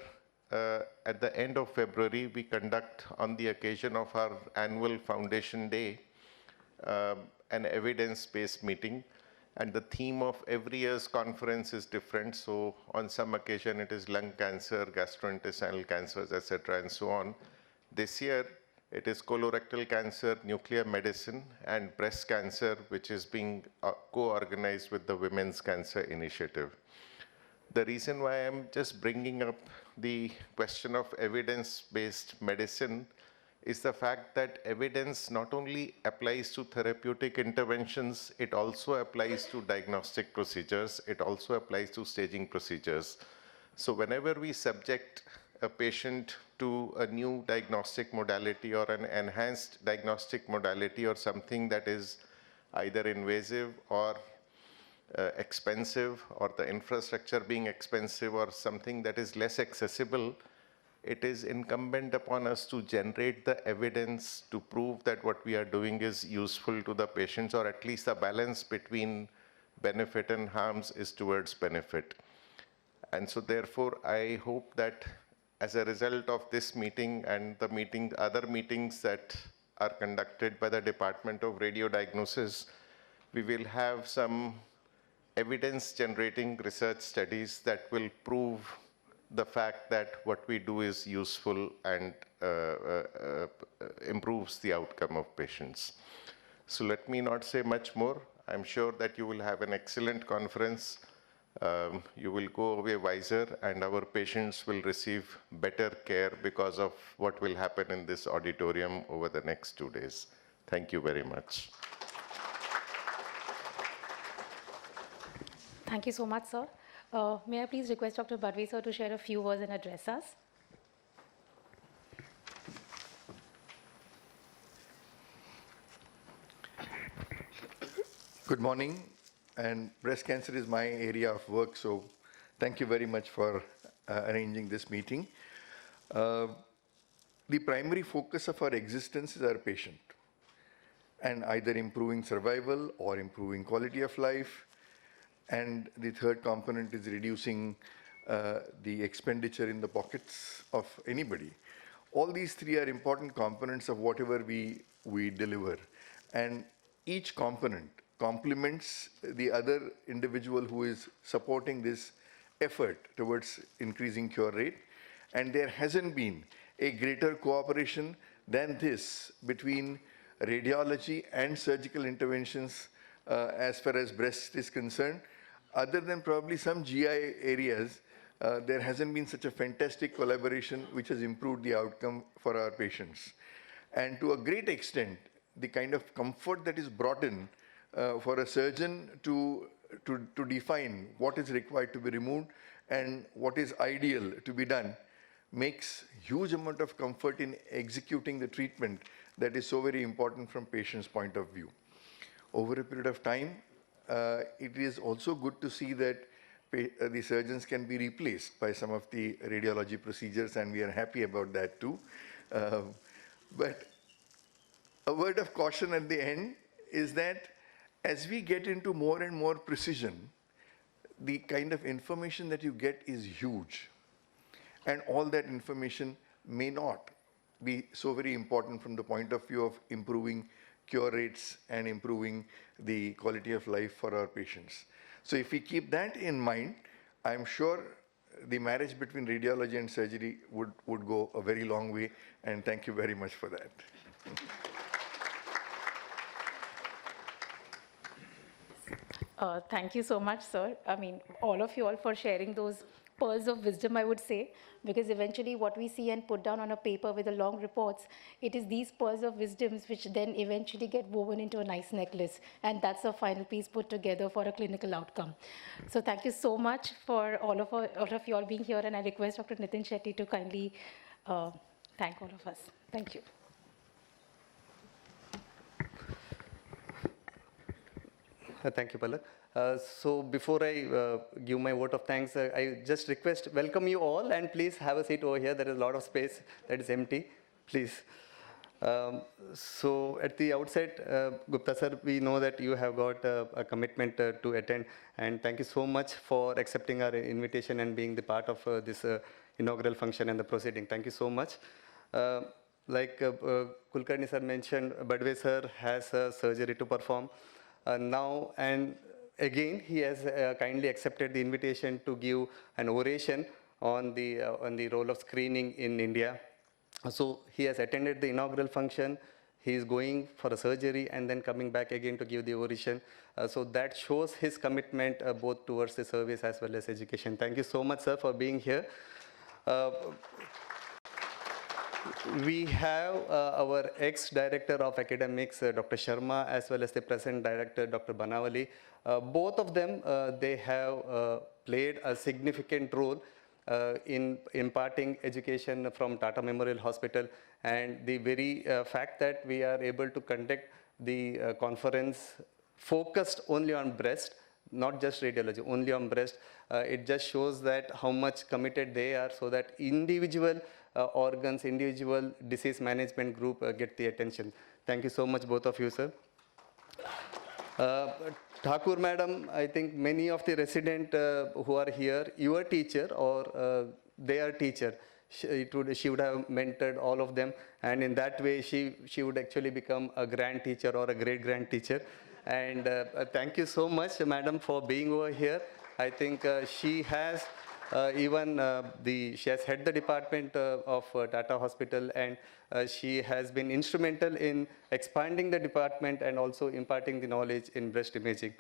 at the end of February, we conduct, on the occasion of our annual Foundation Day, an evidence-based meeting. And the theme of every year's conference is different. So on some occasion, it is lung cancer, gastrointestinal cancers, etc., and so on. This year, it is colorectal cancer, nuclear medicine, and breast cancer, which is being co-organized with the Women's Cancer Initiative. The reason why I'm just bringing up the question of evidence-based medicine is the fact that evidence not only applies to therapeutic interventions, it also applies to diagnostic procedures, it also applies to staging procedures. So whenever we subject a patient to a new diagnostic modality or an enhanced diagnostic modality or something that is either invasive or expensive, or the infrastructure being expensive, or something that is less accessible, it is incumbent upon us to generate the evidence to prove that what we are doing is useful to the patients, or at least the balance between benefit and harms is towards benefit. And so therefore, I hope that as a result of this meeting and the other meetings that are conducted by the Department of Radiodiagnosis, we will have some evidence-generating research studies that will prove the fact that what we do is useful and improves the outcome of patients. So let me not say much more. I'm sure that you will have an excellent conference. You will go away wiser, and our patients will receive better care because of what will happen in this auditorium over the next 2 days. Thank you very much. Thank you so much, sir. May I please request Dr. Badwe, sir, to share a few words and address us? Good morning, and breast cancer is my area of work, so thank you very much for arranging this meeting. The primary focus of our existence is our patient, and either improving survival or improving quality of life. And the third component is reducing the expenditure in the pockets of anybody. All these three are important components of whatever we deliver. And each component complements the other individual who is supporting this effort towards increasing cure rate. And there hasn't been a greater cooperation than this between radiology and surgical interventions as far as breast is concerned. Other than probably some GI areas, there hasn't been such a fantastic collaboration which has improved the outcome for our patients. And to a great extent, the kind of comfort that is brought in for a surgeon to define what is required to be removed and what is ideal to be done makes huge amount of comfort in executing the treatment that is so very important from patient's point of view. Over a period of time, it is also good to see that the surgeons can be replaced by some of the radiology procedures, and we are happy about that too. But a word of caution at the end is that as we get into more and more precision, the kind of information that you get is huge. And all that information may not be so very important from the point of view of improving cure rates and improving the quality of life for our patients. So if we keep that in mind, I'm sure the marriage between radiology and surgery would go a very long way, and thank you very much for that. Thank you so much, sir. I mean, all of you all for sharing those pearls of wisdom, I would say, because eventually what we see and put down on a paper with the long reports, it is these pearls of wisdoms which then eventually get woven into a nice necklace, and that's the final piece put together for a clinical outcome. So thank you so much for all of you all being here, and I request Dr. Nitin Shetty to kindly thank all of us. Thank you. Thank you, Palak. So before I give my vote of thanks, I just welcome you all, and please have a seat over here. There is a lot of space that is empty. Please. So at the outset, Gupta sir, we know that you have got a commitment to attend, and thank you so much for accepting our invitation and being the part of this inaugural function and the proceeding. Thank you so much. Like Kulkarni sir mentioned, Badwe sir has a surgery to perform. Now and again, he has kindly accepted the invitation to give an oration on the role of screening in India. So he has attended the inaugural function. He is going for a surgery and then coming back again to give the oration. So that shows his commitment both towards the service as well as education. Thank you so much, sir, for being here. We have our ex-director of academics, Dr. Sharma, as well as the present director, Dr. Banawali. Both of them, they have played a significant role in imparting education from Tata Memorial Hospital, and the very fact that we are able to conduct the conference focused only on breast, not just radiology, only on breast, it just shows that how much committed they are, so that individual organs, individual disease management group get the attention. Thank you so much, both of you, sir. Thakur madam, I think many of the residents who are here, your teacher or their teacher, she would have mentored all of them, and in that way she would actually become a grand teacher or a great grand teacher. And thank you so much, madam, for being over here. I think she has she has head the department of Tata Hospital, and she has been instrumental in expanding the department and also imparting the knowledge in breast imaging.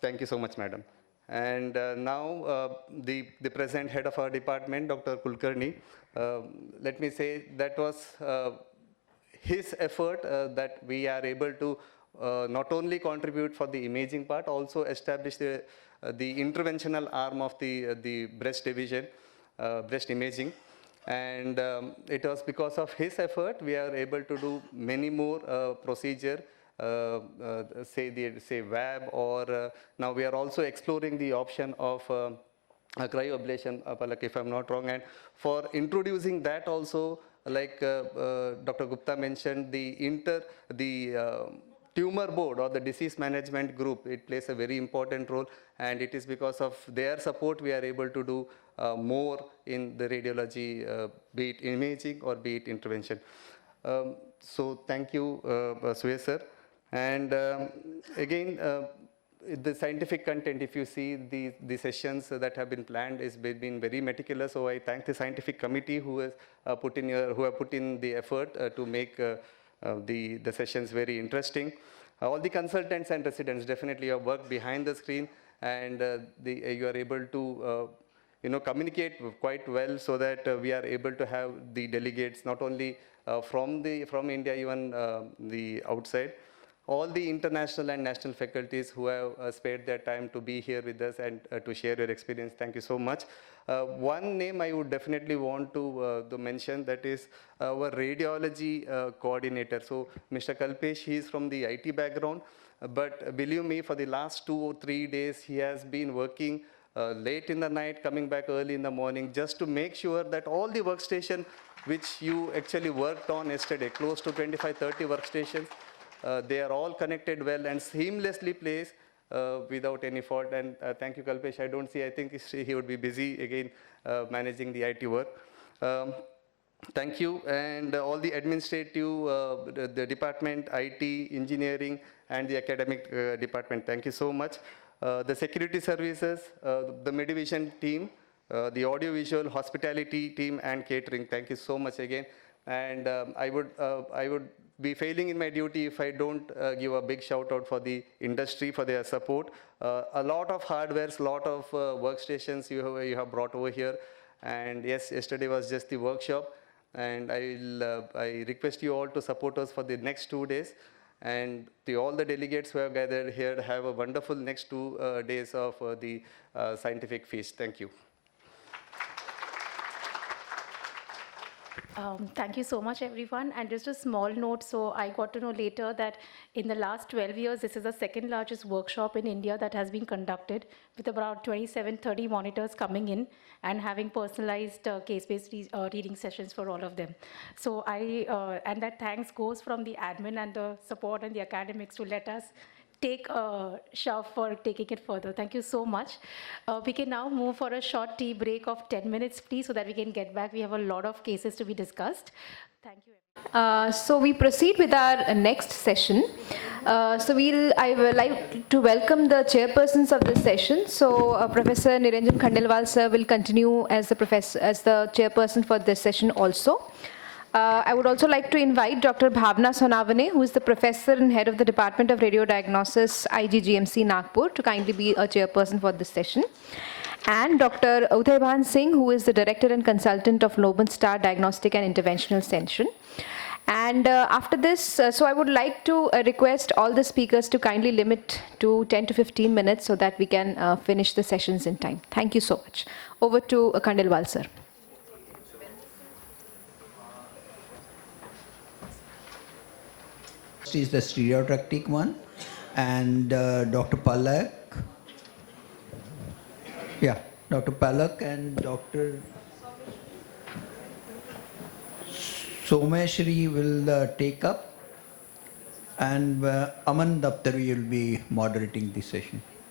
Thank you so much, madam. And now the present head of our department, Dr. Kulkarni, let me say that was his effort that we are able to not only contribute for the imaging part, also establish the interventional arm of the breast division, breast imaging. And it was because of his effort we are able to do many more procedure, say VAB, or now we are also exploring the option of cryoablation, Palak, if I'm not wrong. And for introducing that also, like Dr. Gupta mentioned, the tumor board or the disease management group, it plays a very important role, and it is because of their support we are able to do more in the radiology, be it imaging or be it intervention. So thank you, Suyash sir. And again, the scientific content, if you see the sessions that have been planned, is been very meticulous. So I thank the scientific committee who has put in the effort to make the sessions very interesting. All the consultants and residents definitely have worked behind the screen, and you are able to communicate quite well, so that we are able to have the delegates not only from India, even the outside. All the international and national faculties who have spared their time to be here with us and to share your experience. Thank you so much. One name I would definitely want to mention, that is our radiology coordinator. So Mr. Kalpesh, he is from the IT background, but believe me, for the last 2 or 3 days, he has been working late in the night, coming back early in the morning, just to make sure that all the workstation which you actually worked on yesterday, close to 25-30 workstations, they are all connected well and seamlessly placed without any fault. And thank you, Kalpesh. I don't see, I think he would be busy again managing the IT work. Thank you, and all the administrative, the department, IT, engineering, and the academic department. Thank you so much. The security services, the Medivision team, the audiovisual, hospitality team, and catering. Thank you so much again. And I would be failing in my duty if I don't give a big shout out for the industry for their support. A lot of hardwares, lot of workstations you have brought over here. And yes, yesterday was just the workshop. And I request you all to support us for the next 2 days. And to all the delegates who have gathered here, have a wonderful next 2 days of the scientific feast. Thank you. Thank you so much, everyone. And just a small note, so I got to know later that in the last 12 years, this is the second largest workshop in India that has been conducted, with about 27-30 monitors coming in and having personalized case-based reading sessions for all of them. So and that thanks goes from the admin and the support and the academics to let us take a shove for taking it further. Thank you so much. We can now move for a short tea break of 10 minutes, please, so that we can get back. We have a lot of cases to be discussed. Thank you. So we proceed with our next session. I would like to welcome the chairpersons of this session. So Professor Niranjan Khandelwal sir will continue as the chairperson for this session also. I would also like to invite Dr. Bhavna Sonavane, who is the professor and head of the Department of Radiodiagnosis, IGGMC Nagpur, to kindly be a chairperson for this session. And Dr. Udhaybhan Singh, who is the director and consultant of Lobun Star Diagnostic and Interventional Center. And after this, so I would like to request all the speakers to kindly limit to 10 to 15 minutes so that we can finish the sessions in time. Thank you so much. Over to Khandelwal sir. Is the stereotactic one, and Dr. Palak. Yeah, Dr. Palak and Dr. Someshri will take up, and Aman Daptari will be moderating this session.